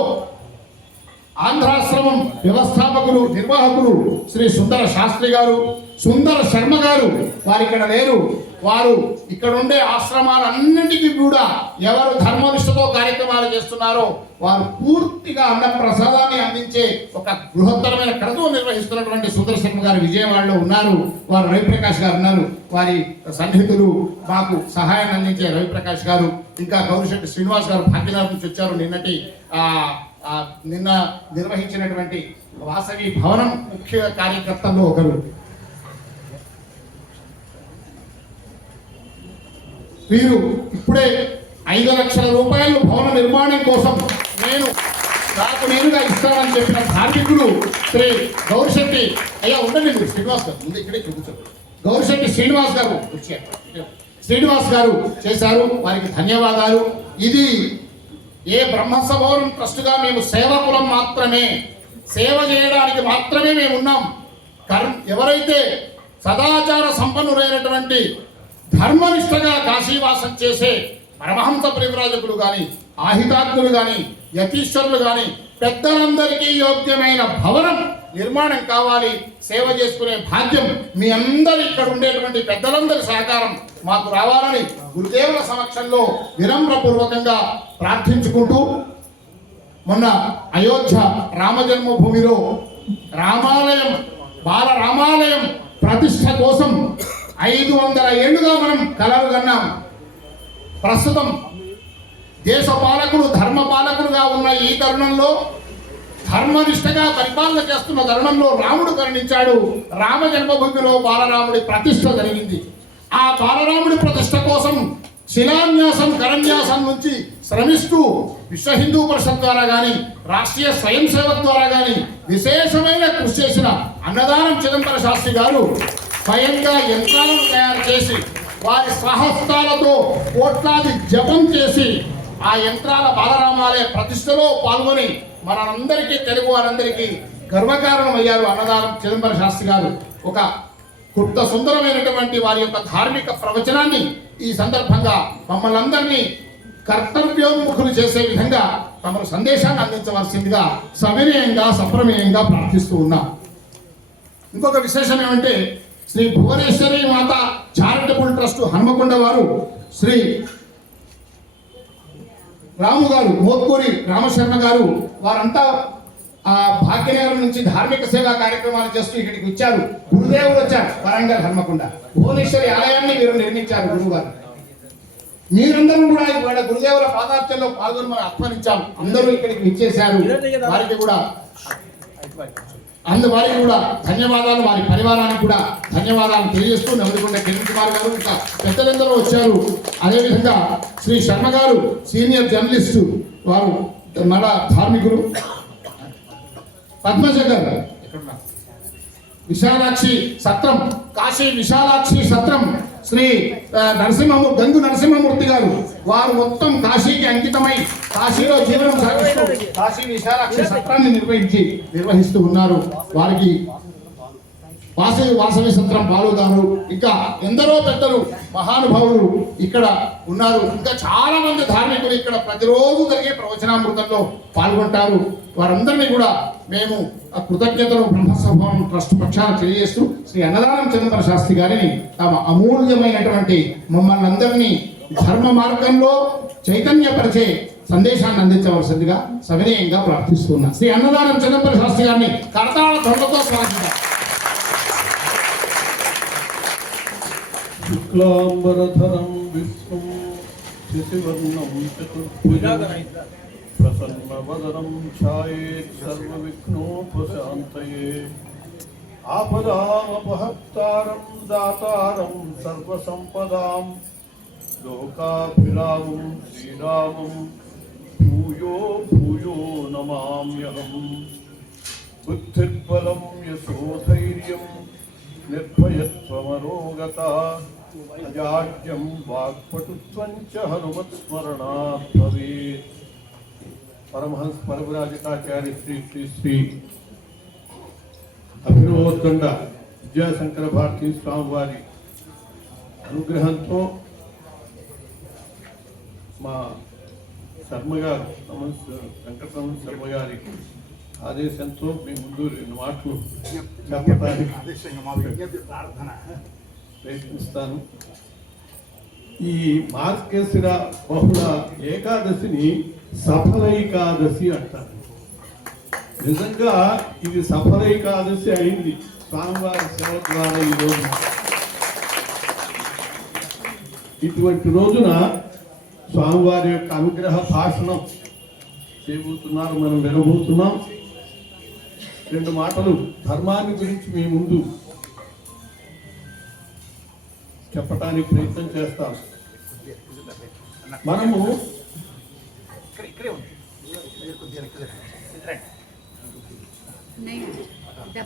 ఆంధ్రాశ్రమం వ్యవస్థాపకులు, నిర్వాహకులు శ్రీ సుందర శాస్త్రి గారు, సుందర శర్మ గారు, వారు ఇక్కడ లేరు. వారు ఇక్కడ ఉండే ఆశ్రమాలన్నింటికీ కూడా ఎవరు ధర్మనిష్టతో కార్యక్రమాలు చేస్తున్నారో వారు పూర్తిగా అన్న ప్రసాదాన్ని అందించే ఒక బృహత్తరమైన క్రతువు నిర్వహిస్తున్నటువంటి సుందర శర్మ గారు విజయవాడలో ఉన్నారు. వారు రవిప్రకాష్ గారు ఉన్నారు. వారి సన్నిహితులు మాకు సహాయాన్ని అందించే రవిప్రకాష్ గారు, ఇంకా గౌరిశెట్టి శ్రీనివాస్ గారు భాగ్యనగర్ నుంచి వచ్చారు. నిన్న నిర్వహించినటువంటి వాసవి భవనం ముఖ్య కార్యకర్తల్లో ఒకరు. వీరు ఇప్పుడే 5 లక్షల రూపాయలు భవన నిర్మాణం కోసం నాకు నేనుగా ఇస్తానని చెప్పిన ధార్మికులు శ్రీ గౌరిశెట్టి ఉండండి మీరు శ్రీనివాస్ గారు ముందు ఇక్కడే చూపించారు. గౌరిశెట్టి శ్రీనివాస్ గారు వచ్చారు. శ్రీనివాస్ గారు చేశారు. వారికి ధన్యవాదాలు. ఇది ఏ బ్రహ్మసభవనం ట్రస్ట్గా మేము సేవకులం మాత్రమే, సేవ చేయడానికి మాత్రమే మేము ఉన్నాం. ఎవరైతే సదాచార సంపన్నులైనటువంటి ధర్మనిష్టగా కాశీవాసం చేసే పరమహంస పరివ్రాజకులు కానీ, ఆహితాత్ములు కానీ, యతీశ్వరులు కానీ పెద్దలందరికీ యోగ్యమైన భవనం నిర్మాణం కావాలి. సేవ చేసుకునే భాగ్యం మీ అందరి ఇక్కడ ఉండేటువంటి పెద్దలందరి సహకారం మాకు రావాలని గురుదేవుల సమక్షంలో వినమ్రపూర్వకంగా ప్రార్థించుకుంటూ, మొన్న అయోధ్య రామజన్మభూమిలో రామాలయం, బాల రామాలయం ప్రతిష్ట కోసం 500 ఏళ్లుగా మనం కలలు కన్నాం. ప్రస్తుతం దేశ పాలకులు ధర్మ పాలకులుగా ఉన్న ఈ తరుణంలో, ధర్మనిష్టగా పరిపాలన చేస్తున్న తరుణంలో రాముడు కరుణించాడు. రామ జన్మభూమిలో బాలరాముడి ప్రతిష్ట జరిగింది. ఆ బాలరాముడి ప్రతిష్ట కోసం శిలాన్యాసం, కరన్యాసం నుంచి శ్రమిస్తూ విశ్వ హిందూ పరిషత్ ద్వారా కానీ, రాష్ట్రీయ స్వయం సేవక్ ద్వారా కానీ విశేషమైన కృషి చేసిన అన్నదానం చిదంబర శాస్త్రి గారు స్వయంగా యంత్రాలను తయారు చేసి వారి స్వహస్తాలతో కోట్లాది జపం చేసి ఆ యంత్రాల బాలరామాలయ ప్రతిష్టలో పాల్గొని మనందరికీ, తెలుగు వారందరికీ గర్వకారణం అయ్యారు అన్నదానం చిదంబర శాస్త్రి గారు. ఒక కుట్ట సుందరమైనటువంటి వారి యొక్క ధార్మిక ప్రవచనాన్ని ఈ సందర్భంగా మమ్మల్ని అందరినీ కర్తవ్యోన్ముఖులు చేసే విధంగా తమ సందేశాన్ని అందించవలసిందిగా సవినయంగా, సప్రమేయంగా ప్రార్థిస్తూ ఉన్నాం. ఇంకొక విశేషం ఏమంటే, శ్రీ భువనేశ్వరి మాత చారిటబుల్ ట్రస్ట్ హనుమకొండ వారు శ్రీ రాము గారు, మోత్కూరి రామశర్మ గారు, వారంతా భాగ్యనగరం నుంచి ధార్మిక సేవా కార్యక్రమాలు చేస్తూ ఇక్కడికి వచ్చారు. గురుదేవులు వచ్చారు వరంగల్ హనుమకొండ. భువనేశ్వరి ఆలయాన్ని మీరు నిర్మించారు గురువు గారు. మీరందరూ కూడా ఇవాళ గురుదేవుల పాదార్చనలో పాల్గొని మనం ఆహ్వానించాం. అందరూ ఇక్కడికి ఇచ్చేశారు. వారికి కూడా ధన్యవాదాలు. వారి పరివారానికి కూడా ధన్యవాదాలు తెలియజేస్తూ నెమలికొండ కిరణ్ కుమార్ గారు, ఇంకా పెద్దలందరూ వచ్చారు. అదేవిధంగా శ్రీ శర్మ గారు సీనియర్ జర్నలిస్టు, వారు మన ధార్మికులు. పద్మజ గారు విశాలాక్షి సత్రం, కాశీ విశాలాక్షి సత్రం శ్రీ గంగు నరసింహమూర్తి గారు, వారు మొత్తం కాశీకి అంకితమై కాశీలో జీవనం సాగిస్తూ కాశీ విశాలాక్షి సత్రాన్ని నిర్వహిస్తూ ఉన్నారు. వారికి వాసవి సత్రం పాలుగారు, ఇంకా ఎందరో పెద్దలు మహానుభావులు ఇక్కడ ఉన్నారు. ఇంకా చాలా మంది ధార్మికులు ఇక్కడ ప్రతిరోజు జరిగే ప్రవచనామృతంలో పాల్గొంటారు. వారందరినీ కూడా మేము కృతజ్ఞతలు బ్రహ్మసభవనం ట్రస్ట్ పక్షాన తెలియజేస్తూ శ్రీ అన్నదానం చిదంబర శాస్త్రి గారిని తమ అమూల్యమైనటువంటి మమ్మల్ని అందరినీ ధర్మ మార్గంలో చైతన్యపరిచే సందేశాన్ని అందించవలసిందిగా సవినయంగా ప్రార్థిస్తున్నా. శ్రీ అన్నదానం చిదంబర శాస్త్రి గారిని కరతాళ ధ్వనులతో స్వాగతిద్దాం. శుక్లాంబరధరం విష్ణుం శశివర్ణం చతుర్భుజం ప్రసన్నవదనం ఛాయేత్ సర్వవిఘ్నోపశాంతయే ఆపదామపహర్తారం దాతారం సర్వసంపదాం లోకాభిరామం శ్రీరామం భూయో భూయో నమామ్యహం. బుద్ధిర్బలం యశోధైర్యం నిర్భయత్వమరోగత అజాడ్యం వాక్పటుత్వం చ హనుమత్స్మరణాత్ భవేత్. పరమహంస పరమరాజకాచార్య శ్రీ శ్రీ శ్రీ అభినవోత్కండ విద్యాశంకర భారతీ స్వామివారి అనుగ్రహంతో మా శర్మ గారు వెంకటరమణ శర్మ గారికి ఆదేశంతో మీ ముందు 2 మాటలు చెప్పడానికి ప్రయత్నిస్తాను. ఈ మార్గశిర బహుళ ఏకాదశిని సఫల ఏకాదశి అంటారు. నిజంగా ఇది సఫల ఏకాదశి అయింది స్వామివారి సేవ ద్వారా. ఈ రోజు ఇటువంటి రోజున స్వామివారి యొక్క అనుగ్రహ భాషణం చేయబోతున్నారు, మనం వినబోతున్నాం. 2 మాటలు ధర్మాన్ని గురించి మీ ముందు చెప్పడానికి ప్రయత్నం చేస్తాం. మనము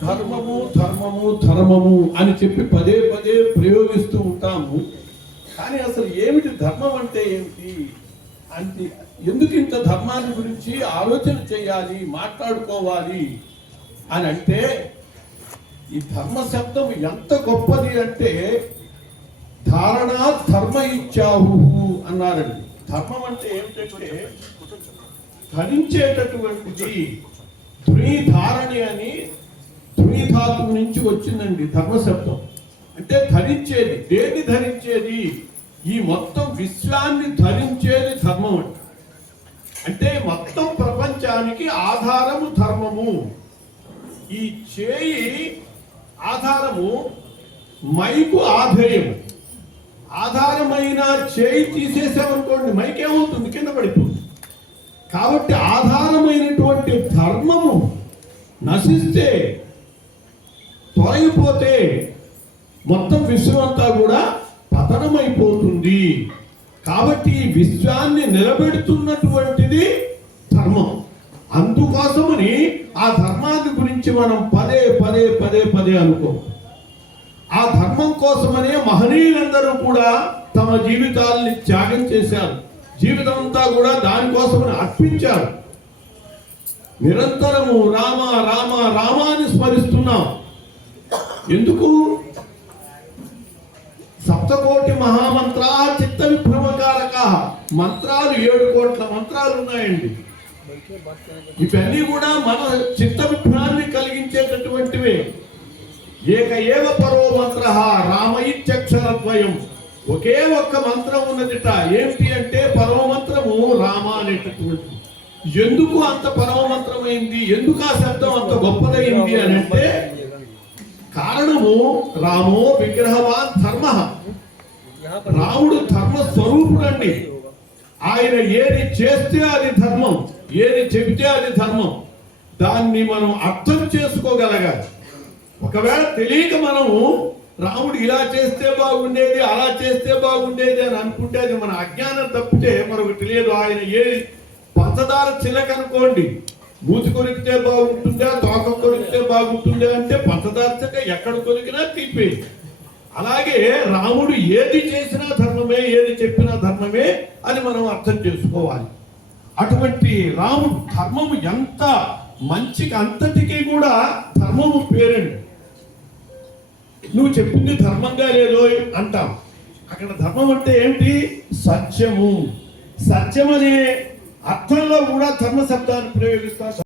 ధర్మము ధర్మము ధర్మము అని చెప్పి పదే పదే ప్రయోగిస్తూ ఉంటాము. కానీ అసలు ఏమిటి ధర్మం అంటే ఏమిటి అంటే, ఎందుకు ఇంత ధర్మాన్ని గురించి ఆలోచన చేయాలి, మాట్లాడుకోవాలి అని అంటే, ఈ ధర్మ శబ్దం ఎంత గొప్పది అంటే ధారణా ధర్మ ఇచ్చాహు అన్నారండి. ధర్మం అంటే ఏమిటంటే ధరించేటటువంటిది. ధారణి అని ధాతువు నుంచి వచ్చిందండి ధర్మ శబ్దం. అంటే ధరించేది. దేన్ని ధరించేది? ఈ మొత్తం విశ్వాన్ని ధరించేది ధర్మం అంటే మొత్తం ప్రపంచానికి ఆధారము ధర్మము. ఈ చేయి ఆధారము, మైకు ఆధేయము. ఆధారమైన చేయి తీసేసామనుకోండి మైక్ ఏమవుతుంది? కింద పడిపోతుంది. కాబట్టి ఆధారమైనటువంటి ధర్మము నశిస్తే, తొలగిపోతే మొత్తం విశ్వం అంతా కూడా పతనమైపోతుంది. కాబట్టి ఈ విశ్వాన్ని నిలబెడుతున్నటువంటిది ధర్మం. అందుకోసమని ఆ ధర్మాన్ని గురించి మనం పదే పదే పదే పదే అనుకో. ఆ ధర్మం కోసమనే మహనీయులందరూ కూడా తమ జీవితాలని త్యాగం చేశారు. జీవితం అంతా కూడా దానికోసమని అర్పించారు. నిరంతరము రామ రామ రామ అని స్మరిస్తున్నాం. ఎందుకు? సప్తకోటి మహామంత్రా చిత్త విభ్రమకారక. మంత్రాలు 7 కోట్ల మంత్రాలు ఉన్నాయండి. ఇవన్నీ కూడా మన చిత్త విభ్రాన్ని కలిగించేటటువంటివే. ఏక ఏవ పరో మంత్ర రామయిత్యక్షరద్వయం. ఒకే ఒక్క మంత్రం ఉన్నదిట. ఏమిటి అంటే పరమ మంత్రము రామ అనేటటువంటి. ఎందుకు అంత పరమ మంత్రమైంది? ఎందుకు ఆ శబ్దం అంత గొప్పదైంది అని అంటే కారణము రామో విగ్రహవాన్ ధర్మ. రాముడు ధర్మ స్వరూపుడండి. ఆయన ఏది చేస్తే అది ధర్మం, ఏది చెబితే అది ధర్మం. దాన్ని మనం అర్థం చేసుకోగలగాలి. ఒకవేళ తెలియక మనము రాముడు ఇలా చేస్తే బాగుండేది, అలా చేస్తే బాగుండేది అని అనుకుంటే అది మన అజ్ఞానం తప్పితే మరొక తెలియదు. ఆయన ఏ పంచదార చిలక అనుకోండి, మూతి కొరికితే బాగుంటుందా, తోక కొరికితే బాగుంటుందా అంటే పంచదార చిలక ఎక్కడ కొరికినా తీపే. అలాగే రాముడు ఏది చేసినా ధర్మమే, ఏది చెప్పినా ధర్మమే అని మనం అర్థం చేసుకోవాలి. అటువంటి రాముడు ధర్మము ఎంత మంచికి అంతటికీ కూడా ధర్మము పేరండి. నువ్వు చెప్పింది ధర్మంగా లేదో అంటాం. అక్కడ ధర్మం అంటే ఏమిటి? సత్యము. సత్యం అనే అర్థంలో కూడా ధర్మ శబ్దాన్ని ప్రయోగిస్తాం.